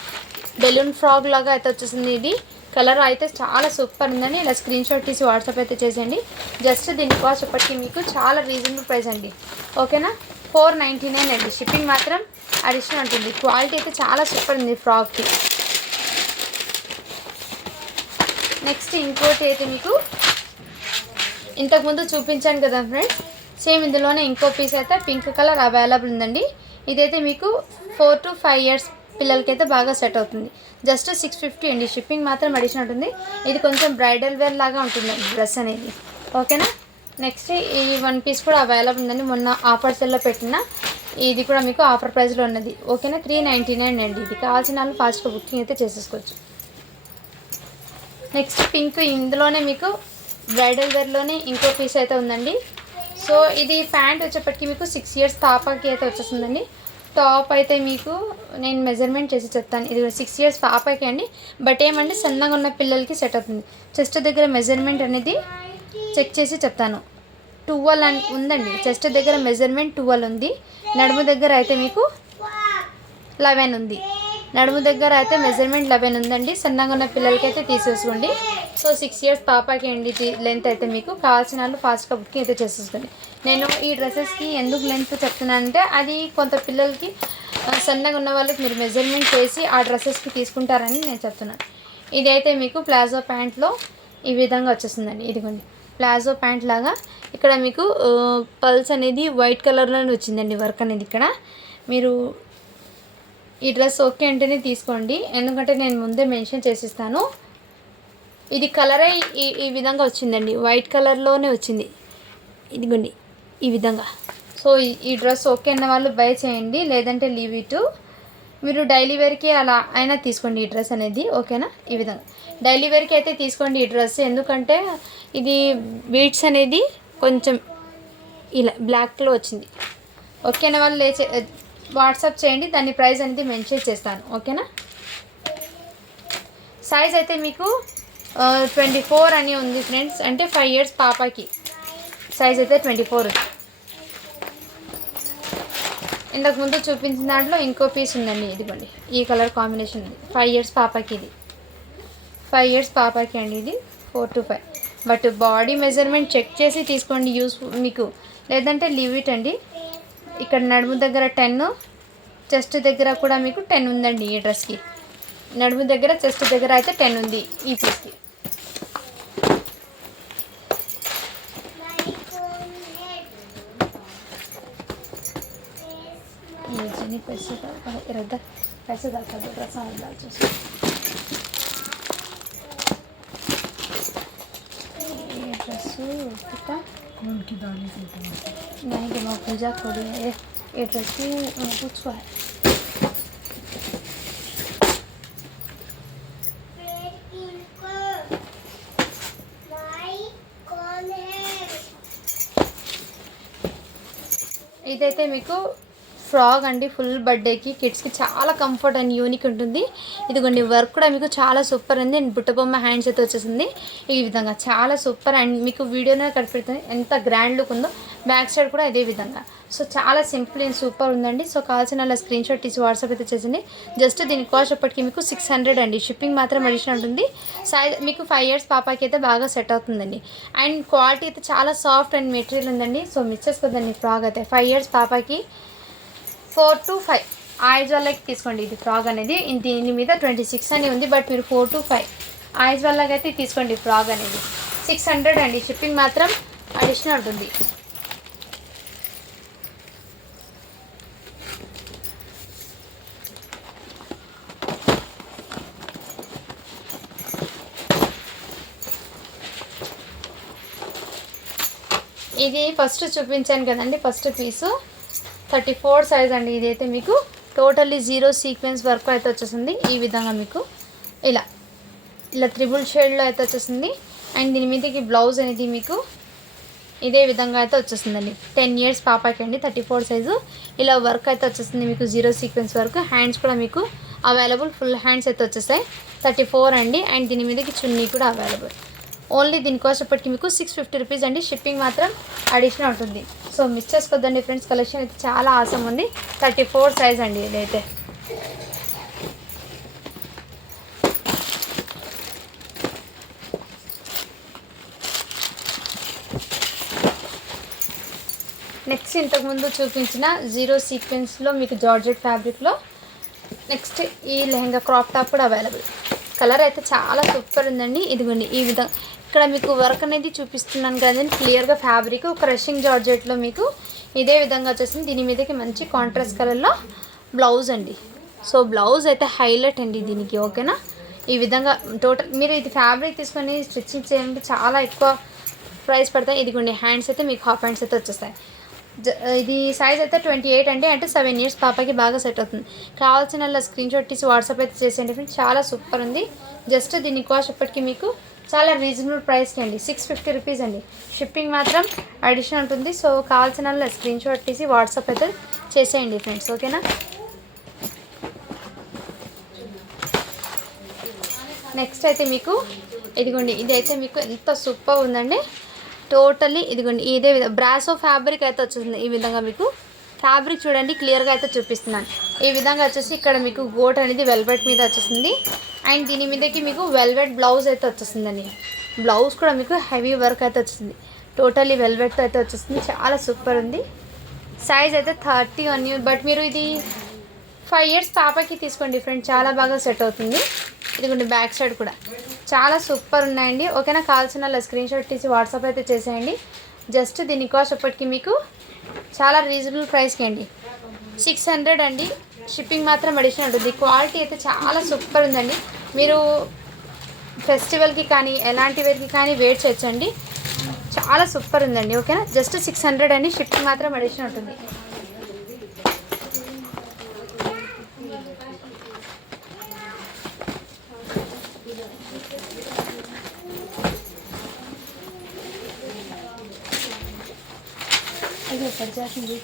బెలూన్ ఫ్రాక్ లాగా అయితే వచ్చేసింది. ఇది కలర్ అయితే చాలా సూపర్ ఉందండి. ఇలా స్క్రీన్ షాట్ తీసి వాట్సాప్ అయితే చేసేయండి. జస్ట్ దీని కాస్ట్ ఇప్పటికీ మీకు చాలా రీజనబుల్ ప్రైస్ అండి. ఓకేనా, 499 అండి. షిప్పింగ్ మాత్రం అడిషనల్ ఉంటుంది. క్వాలిటీ అయితే చాలా సూపర్ ఉంది ఫ్రాక్కి. నెక్స్ట్ ఇంకోటి అయితే మీకు ఇంతకుముందు చూపించాను కదా ఫ్రెండ్స్, సేమ్ ఇందులోనే ఇంకో పీస్ అయితే పింక్ కలర్ అవైలబుల్ ఉందండి. ఇదైతే మీకు 4 to 5 ఇయర్స్ పిల్లలకైతే బాగా సెట్ అవుతుంది. జస్ట్ 650 అండి. షిప్పింగ్ మాత్రం అడిషనల్ ఉంటుంది. ఇది కొంచెం బ్రైడల్ వేర్ లాగా ఉంటుంది డ్రెస్ అనేది. ఓకేనా, నెక్స్ట్ ఈ 1 పీస్ కూడా అవైలబుల్ ఉందండి. మొన్న ఆఫర్ సెల్లో పెట్టిన ఇది కూడా మీకు ఆఫర్ ప్రైస్లో ఉన్నది. ఓకేనా, 399 అండి. ఇది కావాల్సిన వాళ్ళు ఫాస్ట్గా బుకింగ్ అయితే చేసేసుకోవచ్చు. నెక్స్ట్ పింక్, ఇందులోనే మీకు బ్రైడల్ వేర్లోనే ఇంకో పీస్ అయితే ఉందండి. సో ఇది ప్యాంట్ వచ్చేప్పటికి మీకు 6 ఇయర్స్ పాపకి అయితే వచ్చేస్తుందండి. టాప్ అయితే మీకు నేను మెజర్మెంట్ చేసి చెప్తాను. ఇది 6 ఇయర్స్ పాపకి అండి, బట్ ఏమండి సన్నగా ఉన్న పిల్లలకి సెట్ అవుతుంది. చెస్ట్ దగ్గర మెజర్మెంట్ అనేది చెక్ చేసి చెప్తాను. 12 ఉందండి. చెస్ట్ దగ్గర మెజర్మెంట్ 12 ఉంది. నడుము దగ్గర అయితే మీకు 11 ఉంది. నడుము దగ్గర అయితే మెజర్మెంట్ 11 ఉందండి. సన్నగా ఉన్న పిల్లలకి అయితే తీసేసుకోండి. సో 6 ఇయర్స్ పాపకి అండి లెంత్ అయితే మీకు కావాల్సిన వాళ్ళు ఫాస్ట్గా బుకింగ్ అయితే చేసేసుకోండి. నేను ఈ డ్రెస్సెస్కి ఎందుకు లెంత్ చెప్తున్నానంటే అది కొంత పిల్లలకి సన్నగా ఉన్న వాళ్ళకి మీరు మెజర్మెంట్ చేసి ఆ డ్రెస్సెస్కి తీసుకుంటారని నేను చెప్తున్నాను. ఇదైతే మీకు ప్లాజో ప్యాంట్లో ఈ విధంగా వచ్చేస్తుందండి. ఇదిగోండి ప్లాజో ప్యాంట్ లాగా ఇక్కడ మీకు పల్స్ అనేది వైట్ కలర్లోనే వచ్చిందండి. వర్క్ అనేది ఇక్కడ మీరు ఈ డ్రెస్ ఓకే అంటేనే తీసుకోండి, ఎందుకంటే నేను ముందే మెన్షన్ చేసిస్తాను. ఇది కలరే ఈ విధంగా వచ్చిందండి. వైట్ కలర్లోనే వచ్చింది. ఇదిగోండి ఈ విధంగా. సో ఈ డ్రెస్ ఓకే అన్న వాళ్ళు బై చేయండి, లేదంటే లీవ్ ఇట్. మీరు డైలీ వేర్కి అలా అయినా తీసుకోండి ఈ డ్రెస్ అనేది, ఓకేనా. ఈ విధంగా డైలీ వేర్కి అయితే తీసుకోండి ఈ డ్రెస్, ఎందుకంటే ఇది బీడ్స్ అనేది కొంచెం ఇలా బ్లాక్లో వచ్చింది. ఓకేనా వాళ్ళు వాట్సాప్ చేయండి, దాని ప్రైస్ అనేది మెన్షన్ చేస్తాను, ఓకేనా. సైజ్ అయితే మీకు 24 అని ఉంది ఫ్రెండ్స్, అంటే 5 years పాపకి సైజ్ అయితే 24 ఉంది. ఇంతకు ముందు చూపించిన దాంట్లో ఇంకో పీస్ ఉందండి, ఇదిగోండి ఈ కలర్ కాంబినేషన్ ఉంది. 5 years పాపకి, ఇది 5 years పాపకి అండి, ఇది 4 to 5. But body measurement check చేసి తీసుకోండి యూస్ఫుల్ మీకు, లేదంటే లీవ్ ఇట్ అండి. ఇక్కడ నడుము దగ్గర 10, చెస్ట్ దగ్గర కూడా మీకు 10 ఉందండి. ఈ డ్రెస్కి నడుము దగ్గర చెస్ట్ దగ్గర అయితే 10 ఉంది ఈ పీస్కి. पैसे डालता दो ड्रेस डाल ये ड्रेस उनकी दाली नहीं कि मैं पूजा करी ये ड्रेस की कुछ है। ఇదైతే మీకు ఫ్రాక్ అండి, ఫుల్ బర్త్డేకి కిడ్స్కి చాలా కంఫర్ట్ అండ్ యూనిక్ ఉంటుంది. ఇదిగోండి వర్క్ కూడా మీకు చాలా సూపర్ ఉంది అండ్ బుట్టబొమ్మ హ్యాండ్స్ అయితే వచ్చేసింది ఈ విధంగా, చాలా సూపర్. అండ్ మీకు వీడియోనే కనిపెడుతుంది ఎంత గ్రాండ్ లుక్ ఉందో. బ్యాక్ సైడ్ కూడా ఇదే విధంగా, సో చాలా సింపుల్ అండ్ సూపర్ ఉందండి. సో కావాల్సిన అలా స్క్రీన్ షాట్ తీసి వాట్సాప్ అయితే చేసింది. జస్ట్ దీని కాస్ట్ అప్పటికి మీకు 600 అండి, షిప్పింగ్ మాత్రం అడిషనల్ ఉంటుంది. సైజ్ మీకు 5 years పాపకి అయితే బాగా సెట్ అవుతుందండి. అండ్ క్వాలిటీ అయితే చాలా సాఫ్ట్ అండ్ మెటీరియల్ ఉందండి. సో మిస్ చేసుకోదండి ఫ్రాక్ అయితే. 5 years పాపకి 4 to 5 ఐజ్ వాళ్ళకి తీసుకోండి. ఇది ఫ్రాక్ అనేది దీని మీద 26 అని ఉంది, బట్ మీరు 4 to 5 ఐజ్ వాళ్ళకి అయితే తీసుకోండి. ఫ్రాక్ అనేది 600 అండి, షిప్పింగ్ మాత్రం అడిషనల్ ఉంటుంది. ఇది ఫస్ట్ చూపించాను కదండి, ఫస్ట్ పీసు 34 సైజ్ అండి. ఇదైతే మీకు టోటల్లీ 0 సీక్వెన్స్ వర్క్ అయితే వచ్చేసింది ఈ విధంగా, మీకు ఇలా త్రిబుల్ షేడ్లో అయితే వచ్చేసింది. అండ్ దీని మీదకి బ్లౌజ్ అనేది మీకు ఇదే విధంగా అయితే వచ్చేస్తుందండి. 10 years పాపకి అండి, 34 సైజు. ఇలా వర్క్ అయితే వచ్చేస్తుంది మీకు 0 సీక్వెన్స్ వర్క్. హ్యాండ్స్ కూడా మీకు అవైలబుల్, ఫుల్ హ్యాండ్స్ అయితే వచ్చేస్తాయి. 34 అండి. అండ్ దీని మీదకి చున్నీ కూడా అవైలబుల్. ఓన్లీ దీని కాస్ట్ ఇప్పటికి మీకు 650 రూపీస్ అండి, షిప్పింగ్ మాత్రం అడిషనల్ ఉంటుంది. సో మిస్ చేసుకోవద్దండి ఫ్రెండ్స్, కలెక్షన్ అయితే చాలా ఆసం ఉంది. 34 సైజ్ అండి ఇదైతే. నెక్స్ట్ ఇంతకుముందు చూపించిన 0 సీక్వెన్స్లో మీకు జార్జెట్ ఫ్యాబ్రిక్లో నెక్స్ట్ ఈ లెహంగా క్రాప్ టాప్ కూడా అవైలబుల్. కలర్ అయితే చాలా సూపర్ ఉందండి. ఇదిగోండి ఈ విధంగా ఇక్కడ మీకు వర్క్ అనేది చూపిస్తున్నాను కదండి, క్లియర్గా ఫ్యాబ్రిక్ క్రషింగ్ జార్జెట్లో మీకు ఇదే విధంగా వచ్చేసింది. దీని మీదకి మంచి కాంట్రాస్ట్ కలర్లో బ్లౌజ్ అండి. సో బ్లౌజ్ అయితే హైలైట్ అండి దీనికి, ఓకేనా. ఈ విధంగా టోటల్ మీరు ఇది ఫ్యాబ్రిక్ తీసుకొని స్టిచ్చింగ్ చేయాలంటే చాలా ఎక్కువ ప్రైస్ పడతాయి. ఇదిగోండి హ్యాండ్స్ అయితే మీకు హాఫ్ హ్యాండ్స్ అయితే వచ్చేస్తాయి. ఇది సైజ్ అయితే 28 అండి, అంటే 7 years పాపకి బాగా సెట్ అవుతుంది. కావాల్సిన స్క్రీన్ షాట్ తీసి వాట్సాప్ అయితే చేసేయండి ఫ్రెండ్స్, చాలా సూపర్ ఉంది. జస్ట్ దీని కాస్ట్ ఇప్పటికీ మీకు చాలా రీజనబుల్ ప్రైస్ అండి, 650 రూపీస్ అండి, షిప్పింగ్ మాత్రం అడిషనల్ ఉంటుంది. సో కావాల్సిన స్క్రీన్ షాట్ తీసి వాట్సాప్ అయితే చేసేయండి ఫ్రెండ్స్, ఓకేనా. నెక్స్ట్ అయితే మీకు ఇదిగోండి, ఇదైతే మీకు ఎంత సూపర్ ఉందండి. టోటల్లీ ఇదిగోండి ఇదే విధంగా బ్రాసో ఫ్యాబ్రిక్ అయితే వచ్చేసింది. ఈ విధంగా మీకు ఫ్యాబ్రిక్ చూడండి, క్లియర్గా అయితే చూపిస్తున్నాను. ఈ విధంగా వచ్చేసి ఇక్కడ మీకు గోట్ అనేది వెల్వెట్ మీద వచ్చేసింది. అండ్ దీని మీదకి మీకు వెల్వెట్ బ్లౌజ్ అయితే వచ్చేసిందండి. బ్లౌజ్ కూడా మీకు హెవీ వర్క్ అయితే వచ్చింది, టోటల్లీ వెల్వెట్తో అయితే వచ్చేసింది, చాలా సూపర్ ఉంది. సైజ్ అయితే 30 అని, బట్ మీరు ఇది 5 years పాపకి తీసుకోండి ఫ్రెండ్, చాలా బాగా సెట్ అవుతుంది. ఇదిగోండి బ్యాక్ సైడ్ కూడా చాలా సూపర్ ఉన్నాయండి, ఓకేనా. కావాల్సిన స్క్రీన్ షాట్ తీసి వాట్సాప్ అయితే చేసేయండి. జస్ట్ దీని కాస్ట్ అప్పటికి మీకు చాలా రీజనబుల్ ప్రైస్కి అండి, 600 అండి, షిప్పింగ్ మాత్రం అడిషనల్ ఉంటుంది. క్వాలిటీ అయితే చాలా సూపర్ ఉందండి. మీరు ఫెస్టివల్కి కానీ ఎలాంటి వేర్కి కానీ వేర్ చేయొచ్చండి, చాలా చాలా సూపర్ ఉందండి. ఓకేనా, జస్ట్ 600 అండి. షిప్పింగ్ మాత్రం అడిషనల్ ఉంటుంది. ఇది ఎక్కడ చేస్తుంది?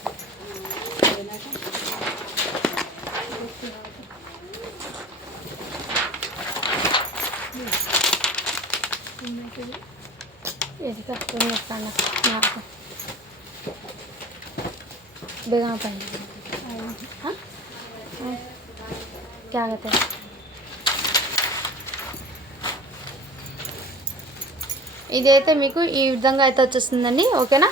ఇది కట్టుకుని చెప్తాను నాకు బేగా పని జాగ్రత్త. ఇదైతే మీకు ఈ విధంగా అయితే వచ్చేస్తుందండి. ఓకేనా,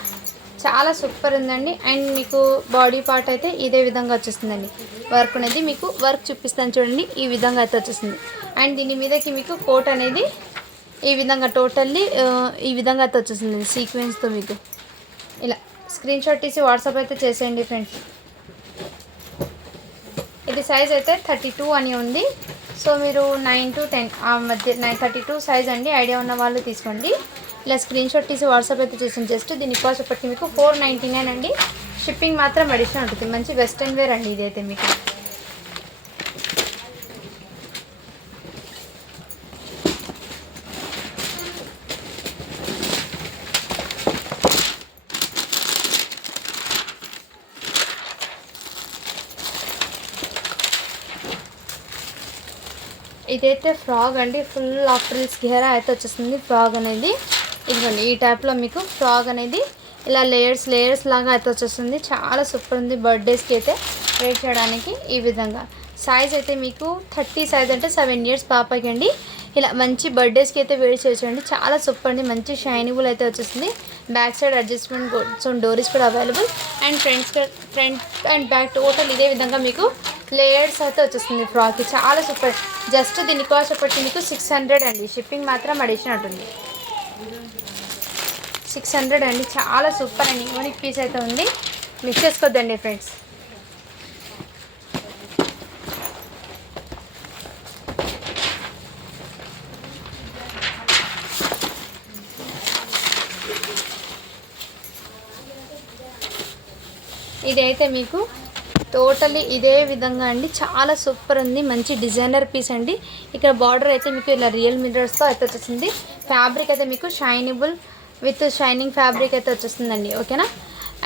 చాలా సూపర్ ఉందండి. అండ్ మీకు బాడీ పార్ట్ అయితే ఇదే విధంగా వచ్చేస్తుందండి. వర్క్ అనేది మీకు వర్క్ చూపిస్తాను చూడండి. ఈ విధంగా అయితే వచ్చేస్తుంది. అండ్ దీని మీదకి మీకు కోట్ అనేది ఈ విధంగా టోటల్లీ ఈ విధంగా అయితే వచ్చేస్తుంది సీక్వెన్స్తో. మీకు ఇలా స్క్రీన్ షాట్ తీసి వాట్సాప్ అయితే చేసేయండి ఫ్రెండ్స్. ఇది సైజ్ అయితే 32 అని ఉంది. సో మీరు 9 to 10 ఆ మధ్య 32 సైజ్ అండి. ఐడియా ఉన్న వాళ్ళు తీసుకోండి. ఇలా స్క్రీన్ షాట్ తీసి వాట్సాప్ అయితే చేసాను. జస్ట్ దీని కాస్ట్ ఇప్పటికి మీకు 499 అండి. షిప్పింగ్ మాత్రం అడిషనల్ ఉంటుంది. మంచి వెస్ట్రన్ వేర్ అండి ఇదైతే మీకు. ఇదైతే ఫ్రాగ్ అండి. ఫుల్ ఆఫ్ ఫ్రిల్స్ ఘేరా అయితే వచ్చేస్తుంది ఫ్రాగ్ అనేది. ఇదిగోండి ఈ టైప్లో మీకు ఫ్రాగ్ అనేది ఇలా లేయర్స్ లాగా అయితే వచ్చేస్తుంది. చాలా సూపర్ ఉంది. బర్త్డేస్కి అయితే వేర్ చేయడానికి ఈ విధంగా. సైజ్ అయితే మీకు 30 సైజ్ అంటే 7 years పాపకి అండి. ఇలా మంచి బర్త్డేస్కి అయితే వేర్ చేయొచ్చండి. చాలా సూపర్ అండి. మంచి షైనిబుల్ అయితే వచ్చేస్తుంది. బ్యాక్ సైడ్ అడ్జస్ట్మెంట్ డోరీస్ కూడా available. And front and back total ఇదే విధంగా మీకు లేయర్స్ అయితే వచ్చేస్తుంది ఫ్రాక్కి. చాలా సూపర్. జస్ట్ దీని కాస్ట్ వచ్చి మీకు 600 అండి. షిప్పింగ్ మాత్రం అడిషనల్ ఉంటుంది. 600 అండి. చాలా సూపర్ అండి. యూనిక్ పీస్ అయితే ఉంది. మిస్ చేసుకోవద్దండి ఫ్రెండ్స్. ఇదైతే మీకు టోటల్లీ ఇదే విధంగా అండి. చాలా సూపర్ ఉంది. మంచి డిజైనర్ పీస్ అండి. ఇక్కడ బార్డర్ అయితే మీకు ఇలా రియల్ మిర్రర్స్తో అయితే వచ్చేసింది. ఫ్యాబ్రిక్ అయితే మీకు షైనబుల్ విత్ షైనింగ్ ఫ్యాబ్రిక్ అయితే వచ్చేస్తుందండి. ఓకేనా,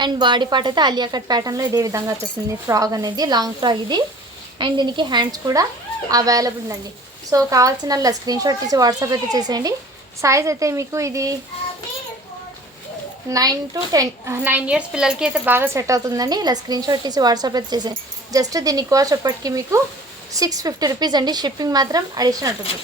అండ్ బాడీ పార్ట్ అయితే అలియా కట్ ప్యాటర్న్లో ఇదే విధంగా వచ్చేస్తుంది. ఫ్రాక్ అనేది లాంగ్ ఫ్రాక్ ఇది. అండ్ దీనికి హ్యాండ్స్ కూడా అవైలబుల్ ఉందండి. సో కావాల్సిన స్క్రీన్ షాట్ తీసి వాట్సాప్ అయితే చేసేయండి. సైజ్ అయితే మీకు ఇది 9 to 10 years పిల్లలకి అయితే బాగా సెట్ అవుతుందండి. ఇలా స్క్రీన్ షాట్ తీసి వాట్సాప్ అయితే చేసేయండి. జస్ట్ దీని కాస్ట్ అప్పటికి మీకు 650 రూపీస్ అండి. షిప్పింగ్ మాత్రం అడిషనల్ ఉంటుంది.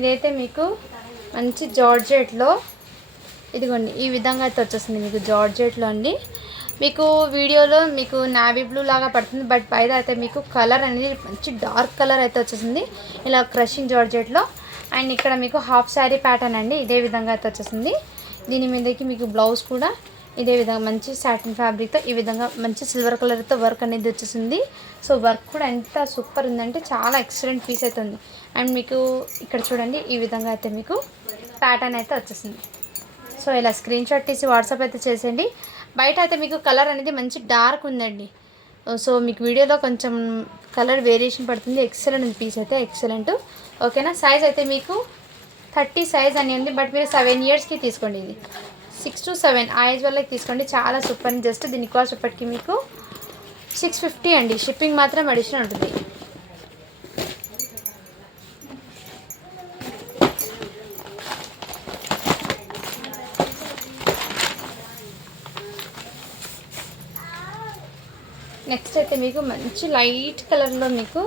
ఇదైతే మీకు మంచి జార్జెట్లో ఇదిగోండి ఈ విధంగా అయితే వచ్చేస్తుంది మీకు జార్జెట్లో అండి. మీకు వీడియోలో మీకు నావీ బ్లూ లాగా పడుతుంది. బట్ పైన అయితే మీకు కలర్ అనేది మంచి డార్క్ కలర్ అయితే వచ్చేసింది ఇలా క్రషింగ్ జార్జెట్లో. అండ్ ఇక్కడ మీకు హాఫ్ శారీ ప్యాటర్న్ అండి. ఇదే విధంగా అయితే వచ్చేసింది. దీని మీదకి మీకు బ్లౌజ్ కూడా ఇదే విధంగా మంచి సాటిన్ ఫ్యాబ్రిక్తో ఈ విధంగా మంచి సిల్వర్ కలర్తో వర్క్ అనేది వచ్చేసింది. సో వర్క్ కూడా ఎంత సూపర్ ఉందంటే చాలా ఎక్సలెంట్ పీస్ అయితే ఉంది. అండ్ మీకు ఇక్కడ చూడండి ఈ విధంగా అయితే మీకు ప్యాటర్న్ అయితే వచ్చేసింది. సో ఇలా స్క్రీన్ షాట్ తీసి వాట్సాప్ అయితే చేసేయండి. బయట అయితే మీకు కలర్ అనేది మంచి డార్క్ ఉందండి. సో మీకు వీడియోలో కొంచెం కలర్ వేరియేషన్ పడుతుంది. ఎక్సలెంట్ ఉంది పీస్ అయితే ఎక్సలెంట్. ఓకేనా, సైజ్ అయితే మీకు 30 సైజ్ అని ఉంది. బట్ మీరు 7 yearsకి తీసుకోండి. ఇది 6 to 7 ఆ ఏజ్ వాళ్ళకి తీసుకోండి. చాలా సూపర్. జస్ట్ దీని కాస్ట్ ఇప్పటికి మీకు 650 అండి. షిప్పింగ్ మాత్రం అడిషనల్ ఉంటుంది. నెక్స్ట్ అయితే మీకు మంచి లైట్ కలర్లో మీకు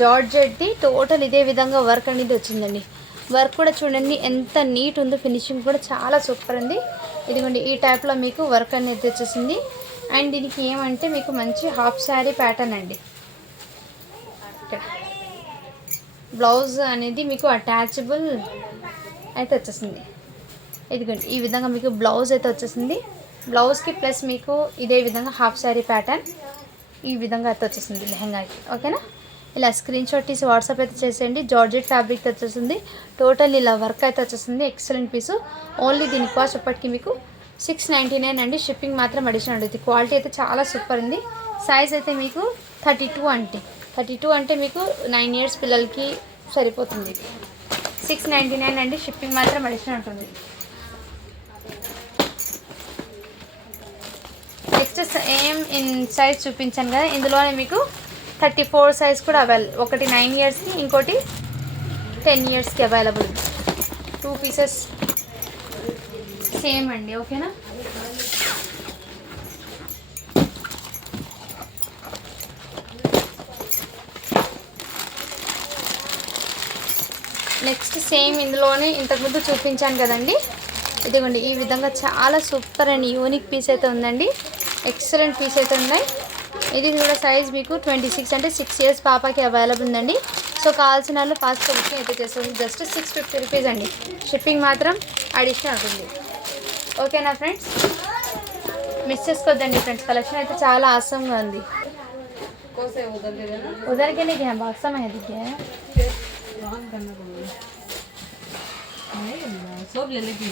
జార్జెట్ది టోటల్ ఇదే విధంగా వర్క్ అనేది వచ్చిందండి. వర్క్ కూడా చూడండి ఎంత నీట్ ఉందో. ఫినిషింగ్ కూడా చాలా సూపర్ ఉంది. ఇదిగోండి ఈ టైప్లో మీకు వర్క్ అనేది వచ్చేసింది. అండ్ దీనికి ఏమంటే మీకు మంచి హాఫ్ శారీ ప్యాటర్న్ అండి. ఇక్కడ బ్లౌజ్ అనేది మీకు అటాచబుల్ అయితే వచ్చేసింది. ఇదిగోండి ఈ విధంగా మీకు బ్లౌజ్ అయితే వచ్చేసింది. బ్లౌజ్కి ప్లస్ మీకు ఇదే విధంగా హాఫ్ శారీ ప్యాటర్న్ ఈ విధంగా అయితే వచ్చేసింది లెహంగాకి. ఓకేనా, ఇలా స్క్రీన్ షాట్ తీసి వాట్సాప్ అయితే చేసేయండి. జార్జెట్ ఫ్యాబ్రిక్ వచ్చేసింది. టోటల్ ఇలా వర్క్ అయితే వచ్చేసింది. ఎక్సలెంట్ పీసు. ఓన్లీ దీని కాస్ట్ ఇప్పటికి మీకు 699 అండి. షిప్పింగ్ మాత్రం అడిషనల్ ఉంటుంది. క్వాలిటీ అయితే చాలా సూపర్ ఉంది. సైజ్ అయితే మీకు 32 అంటే మీకు 9 ఇయర్స్ పిల్లలకి సరిపోతుంది. 699 అండి. షిప్పింగ్ మాత్రం అడిషనల్ ఉంటుంది. నెక్స్ట్ సేమ్ ఇన్ సైజ్ చూపించాను కదా, ఇందులోనే మీకు 34 సైజ్ కూడా అవైలబుల్. ఒకటి 9 ఇయర్స్కి, ఇంకోటి 10 ఇయర్స్కి అవైలబుల్. 2 పీసెస్ సేమ్ అండి. ఓకేనా, నెక్స్ట్ సేమ్ ఇందులోనే ఇంతకుముందు చూపించాను కదండి, ఇదిగోండి ఈ విధంగా చాలా సూపర్ అండ్ యూనిక్ పీస్ అయితే ఉందండి. ఎక్సలెంట్ పీస్ అయితే ఉన్నాయి. ఇది కూడా సైజ్ మీకు 26 అంటే 6 ఇయర్స్ పాపకి అవైలబుల్ ఉందండి. సో కావాల్సిన వాళ్ళు ఫాస్ట్గా బుకింగ్ అయితే చేస్తుంది. జస్ట్ 650 రూపీస్ అండి. షిప్పింగ్ మాత్రం అడిషనల్ అవుతుంది. ఓకేనా ఫ్రెండ్స్, మిస్ చేసుకోవద్దండి ఫ్రెండ్స్. కలెక్షన్ అయితే చాలా ఆసంగా ఉంది. उधर के लिए क्या बात समझ दिखे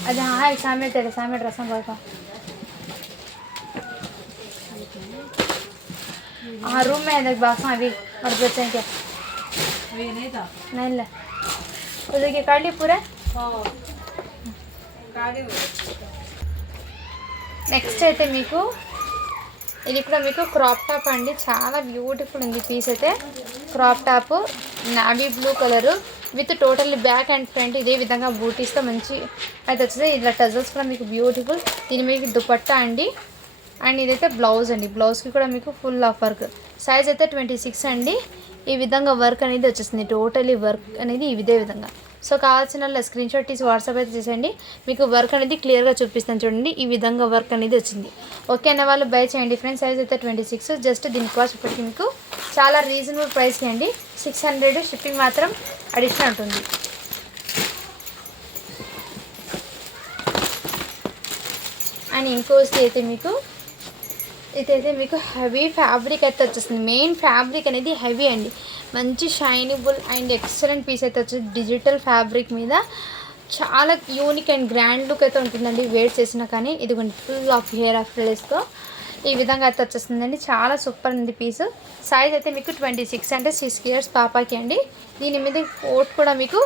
अच्छा हाँ एक सामने तेरे सामने ड्रेसा का हाँ रूम में है देख बाक्स अभी और बच्चे क्या नहीं ले उधर के काट लिए पूरे నెక్స్ట్ అయితే మీకు ఇది కూడా మీకు క్రాప్ టాప్ అండి. చాలా బ్యూటిఫుల్ ఉంది పీస్ అయితే. Crop top navy blue colour with totally back and front ఇదే విధంగా బూటీస్తో మంచి అయితే వచ్చింది. ఇలా టజల్స్ కూడా మీకు బ్యూటిఫుల్. దీని మీకు దుపట్టా అండి. అండ్ ఇదైతే బ్లౌజ్ అండి. బ్లౌజ్కి కూడా మీకు ఫుల్ ఆఫ్ వర్క్. సైజ్ అయితే 26 అండి. ఈ విధంగా వర్క్ అనేది వచ్చేసింది. టోటలీ వర్క్ అనేది ఇదే విధంగా. సో కావాల్సిన వాళ్ళ స్క్రీన్ షాట్ తీసి వాట్సాప్ అయితే చేసేయండి. మీకు వర్క్ అనేది క్లియర్గా చూపిస్తాను చూడండి. ఈ విధంగా వర్క్ అనేది వచ్చింది. ఓకే అన్న వాళ్ళు బై చేయండి ఫ్రెండ్స్. సైజ్ అయితే 26. జస్ట్ దీని కాస్ట్ ఇప్పటికి మీకు చాలా రీజనబుల్ ప్రైస్ అండి. 600. షిప్పింగ్ మాత్రం అడిషనల్ ఉంటుంది. అండ్ ఇంకోటి అయితే మీకు ఇదైతే మీకు హెవీ ఫ్యాబ్రిక్ అయితే వచ్చేస్తుంది. మెయిన్ ఫ్యాబ్రిక్ అనేది హెవీ అండి. మంచి షైనబుల్ అండ్ ఎక్సలెంట్ పీస్ అయితే వచ్చేది. డిజిటల్ ఫ్యాబ్రిక్ మీద చాలా యూనిక్ అండ్ గ్రాండ్ లుక్ అయితే ఉంటుందండి వేర్ చేసినా కానీ. ఇదిగోండి ఫుల్ ఆఫ్ హెయిర్ ఆఫ్ ప్లేస్తో ఈ విధంగా అయితే వచ్చేస్తుందండి. చాలా సూపర్ ఉంది పీస్. సైజ్ అయితే మీకు 26 అంటే 6 ఇయర్స్ పాపాకి అండి. దీని మీద కోట్ కూడా మీకు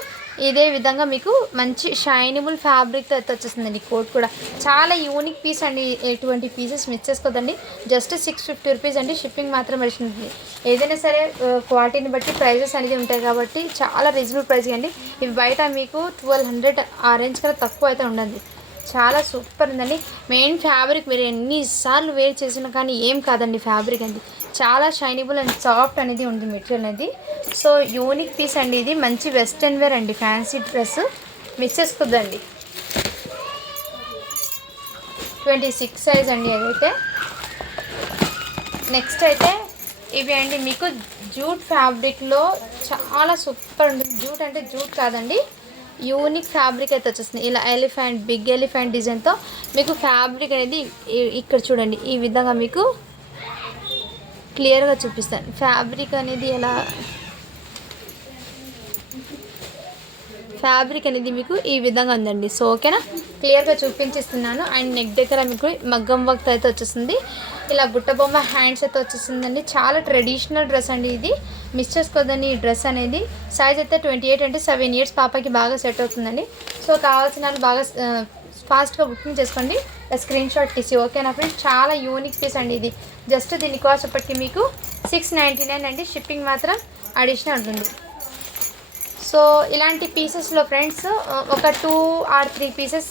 ఇదే విధంగా మీకు మంచి షైనబుల్ ఫ్యాబ్రిక్తో అయితే వచ్చేస్తుందండి. కోట్ కూడా చాలా యూనిక్ పీస్ అండి. ఎటువంటి పీసెస్ మిస్ చేసుకోదండి. జస్ట్ 650 రూపీస్ అండి. షిప్పింగ్ మాత్రం పడుతుంది. ఏదైనా సరే క్వాలిటీని బట్టి ప్రైజెస్ అనేది ఉంటాయి కాబట్టి చాలా రీజనబుల్ ప్రైస్ అండి. ఇవి బయట మీకు 1200 ఆ రేంజ్ కన్నా తక్కువ అయితే ఉండదు. చాలా సూపర్ ఉందండి. మెయిన్ ఫ్యాబ్రిక్ మీరు ఎన్నిసార్లు వేర్ చేసినా కానీ ఏం కాదండి. ఫ్యాబ్రిక్ అండి చాలా షైనబుల్ అండ్ సాఫ్ట్ అనేది ఉంది మెటీరియల్ అనేది. సో యూనిక్ పీస్ అండి. ఇది మంచి వెస్ట్రన్ వేర్ అండి. ఫ్యాన్సీ డ్రెస్ మిస్ చేసుకోద్దండి. 26 సైజ్ అండి అదైతే. నెక్స్ట్ అయితే ఇవి అండి మీకు జూట్ ఫ్యాబ్రిక్లో చాలా సూపర్ ఉంటుంది. జూట్ అంటే జూట్ కాదండి, యూనిక్ ఫ్యాబ్రిక్ అయితే వచ్చేస్తుంది. ఇలా ఎలిఫెంట్ బిగ్ ఎలిఫెంట్ డిజైన్తో మీకు ఫ్యాబ్రిక్ అనేది ఇక్కడ చూడండి ఈ విధంగా మీకు క్లియర్గా చూపిస్తాను. ఫ్యాబ్రిక్ అనేది ఎలా ఫ్యాబ్రిక్ అనేది మీకు ఈ విధంగా ఉందండి. సో ఓకేనా, క్లియర్గా చూపించిస్తున్నాను. అండ్ నెక్ దగ్గర మీకు మగ్గం వర్క్ అయితే వచ్చేస్తుంది. ఇలా బుట్ట బొమ్మ హ్యాండ్స్ అయితే వచ్చేస్తుందండి. చాలా ట్రెడిషనల్ డ్రెస్ అండి. ఇది మిస్ చేసుకోదండి ఈ డ్రెస్ అనేది. సైజ్ అయితే 28 అంటే 7 ఇయర్స్ పాపకి బాగా సెట్ అవుతుందండి. సో కావాల్సిన వాళ్ళు బాగా ఫాస్ట్గా బుకింగ్ చేసుకోండి. స్క్రీన్ షాట్ తీసి. ఓకేనా ఫ్రెండ్స్, చాలా యూనిక్ పీస్ అండి ఇది. జస్ట్ దీని కాస్ట్ ఇప్పటికి మీకు 699 అండి. షిప్పింగ్ మాత్రం అడిషనల్ ఉంటుంది. సో ఇలాంటి పీసెస్లో ఫ్రెండ్స్ ఒక 2 or 3 పీసెస్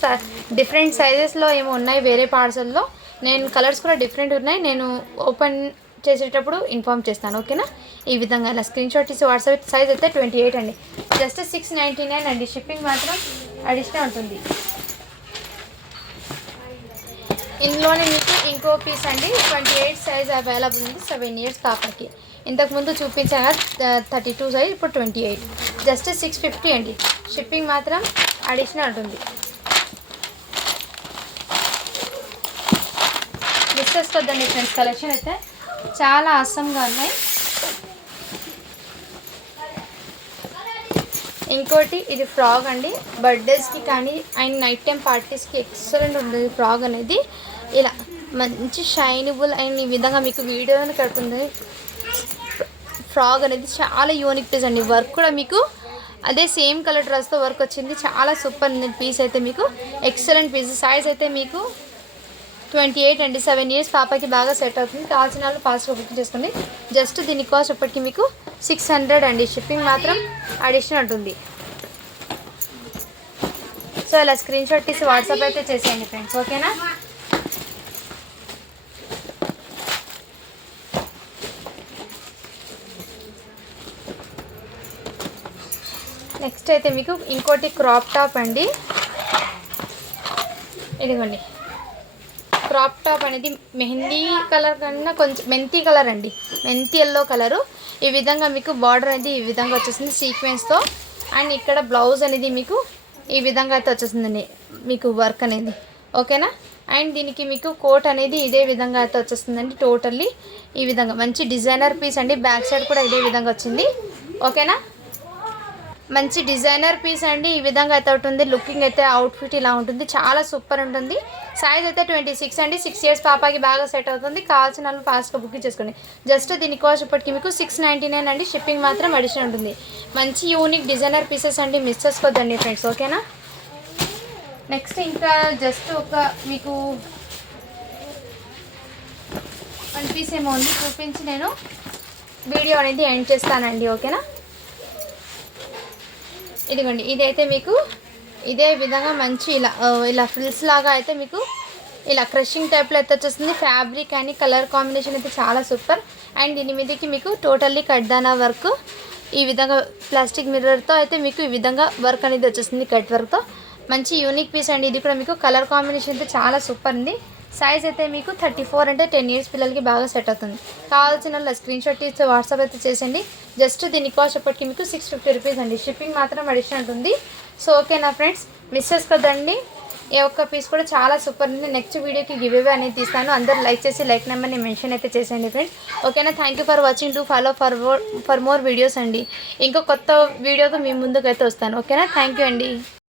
డిఫరెంట్ సైజెస్లో ఏమో ఉన్నాయి వేరే పార్సల్లో. నేను కలర్స్ కూడా డిఫరెంట్ ఉన్నాయి. నేను ఓపెన్ చేసేటప్పుడు ఇన్ఫామ్ చేస్తాను. ఓకేనా, ఈ విధంగా ఇలా స్క్రీన్ షాట్ తీసి వాట్సాప్. సైజ్ అయితే 28 అండి. జస్ట్ 699 అండి. షిప్పింగ్ మాత్రం అడిషనల్ ఉంటుంది. ఇందులోనే మీకు ఇంకో పీస్ అండి 28 సైజ్ అవైలబుల్ ఉంది 7 ఇయర్స్ పాపకి. ఇంతకుముందు చూపించాను 32 సైజ్, ఇప్పుడు 28. జస్ట్ 650 అండి. షిప్పింగ్ మాత్రం అడిషనల్ ఉంటుంది. మిస్ చేసుకోవద్దండి ఫ్రెండ్స్, కలెక్షన్ అయితే చాలా అసంగా ఉన్నాయి. ఇంకోటి ఇది ఫ్రాక్ అండి, బర్త్డేస్కి కానీ అండ్ నైట్ టైం పార్టీస్కి ఎక్సలెంట్ ఉంటుంది ఫ్రాక్ అనేది. ఇలా మంచి షైనబుల్ అండ్ ఈ విధంగా మీకు వీడియోని కడుతుంది. ఫ్రాక్ అనేది చాలా యూనిక్ పీస్ అండి. వర్క్ కూడా మీకు అదే సేమ్ కలర్ డ్రెస్తో వర్క్ వచ్చింది. చాలా సూపర్ ఉంది పీస్ అయితే, మీకు ఎక్సలెంట్ పీస్. సైజ్ అయితే మీకు 28 అండి. 7 ఇయర్స్ పాపకి బాగా సెట్ అవుతుంది. కావాల్సిన వాళ్ళు ఫాస్ట్గా బుక్ చేసుకోండి. జస్ట్ దీని కాస్ట్ ఇప్పటికి మీకు 600 అండి. షిప్పింగ్ మాత్రం అడిషనల్ ఉంటుంది. సో ఇలా స్క్రీన్ షాట్ తీసి వాట్సాప్ అయితే చేసేయండి ఫ్రెండ్స్, ఓకేనా. నెక్స్ట్ అయితే మీకు ఇంకోటి క్రాప్ టాప్ అండి. ఇదిగోండి, క్రాప్ టాప్ అనేది మెహందీ కలర్ కన్నా కొంచెం మెంతి కలర్ అండి, మెంతి ఎల్లో కలరు. ఈ విధంగా మీకు బార్డర్ అనేది ఈ విధంగా వచ్చేసింది సీక్వెన్స్తో. అండ్ ఇక్కడ బ్లౌజ్ అనేది మీకు ఈ విధంగా అయితే వచ్చేసిందండి మీకు వర్క్ అనేది, ఓకేనా. అండ్ దీనికి మీకు కోట్ అనేది ఇదే విధంగా అయితే వచ్చేస్తుందండి. టోటల్లీ ఈ విధంగా మంచి డిజైనర్ పీస్ అండి. బ్యాక్ సైడ్ కూడా ఇదే విధంగా వచ్చింది, ఓకేనా. మంచి డిజైనర్ పీస్ అండి. ఈ విధంగా అయితే ఉంటుంది. లుకింగ్ అయితే అవుట్ఫిట్ ఇలా ఉంటుంది, చాలా సూపర్ ఉంటుంది. సైజ్ అయితే 26 అండి. 6 ఇయర్స్ పాపకి బాగా సెట్ అవుతుంది. కావాల్సిన వాళ్ళు ఫాస్ట్గా బుక్ చేసుకోండి. జస్ట్ దీని కాస్ట్ ఇప్పటికి మీకు 699 అండి. షిప్పింగ్ మాత్రం అడిషనల్ ఉంటుంది. మంచి యూనిక్ డిజైనర్ పీసెస్ అండి, మిస్ చేసుకోవద్దండి ఫ్రెండ్స్, ఓకేనా. నెక్స్ట్ ఇంకా జస్ట్ ఒక మీకు 1 పీస్ ఏమో ఉంది, చూపించి నేను వీడియో అనేది ఎండ్ చేస్తానండి, ఓకేనా. ఇదిగోండి, ఇదైతే మీకు ఇదే విధంగా మంచి ఇలా ఫ్రిల్స్ లాగా అయితే మీకు ఇలా క్రషింగ్ టైప్లో అయితే వచ్చేస్తుంది. ఫ్యాబ్రిక్ అని కలర్ కాంబినేషన్ అయితే చాలా సూపర్. అండ్ దీని మీదకి మీకు టోటల్లీ కట్దానా వర్క్, ఈ విధంగా ప్లాస్టిక్ మిర్రర్తో అయితే మీకు ఈ విధంగా వర్క్ అనేది వచ్చేస్తుంది కట్ వర్క్తో. మంచి యూనిక్ పీస్ అండి. ఇది కూడా మీకు కలర్ కాంబినేషన్ అయితే చాలా సూపర్ ఉంది. సైజ్ అయితే మీకు 34 అంటే 10 ఇయర్స్ పిల్లలకి బాగా సెట్ అవుతుంది. కావాల్సిన వాళ్ళు స్క్రీన్ షాట్ తీసి వాట్సాప్ అయితే చేసేయండి. జస్ట్ దీని కాస్ట్ ఇప్పటికి మీకు 650 రూపీస్ అండి. షిప్పింగ్ మాత్రం అడిషనల్ ఉంటుంది. సో ఓకేనా ఫ్రెండ్స్, మిస్ చేసుకోదండి. ఏ ఒక్క పీస్ కూడా చాలా సూపర్ ఉంది. నెక్స్ట్ వీడియోకి గివ్ అవే అనేది తీస్తాను. అందరూ లైక్ చేసి లైక్ నెంబర్ని మెన్షన్ అయితే చేసేయండి ఫ్రెండ్స్, ఓకేనా. Thank you for watching. To follow for more videos అండి. ఇంకో కొత్త వీడియోతో మీ ముందుకు అయితే వస్తాను, ఓకేనా. థ్యాంక్ యూ అండి.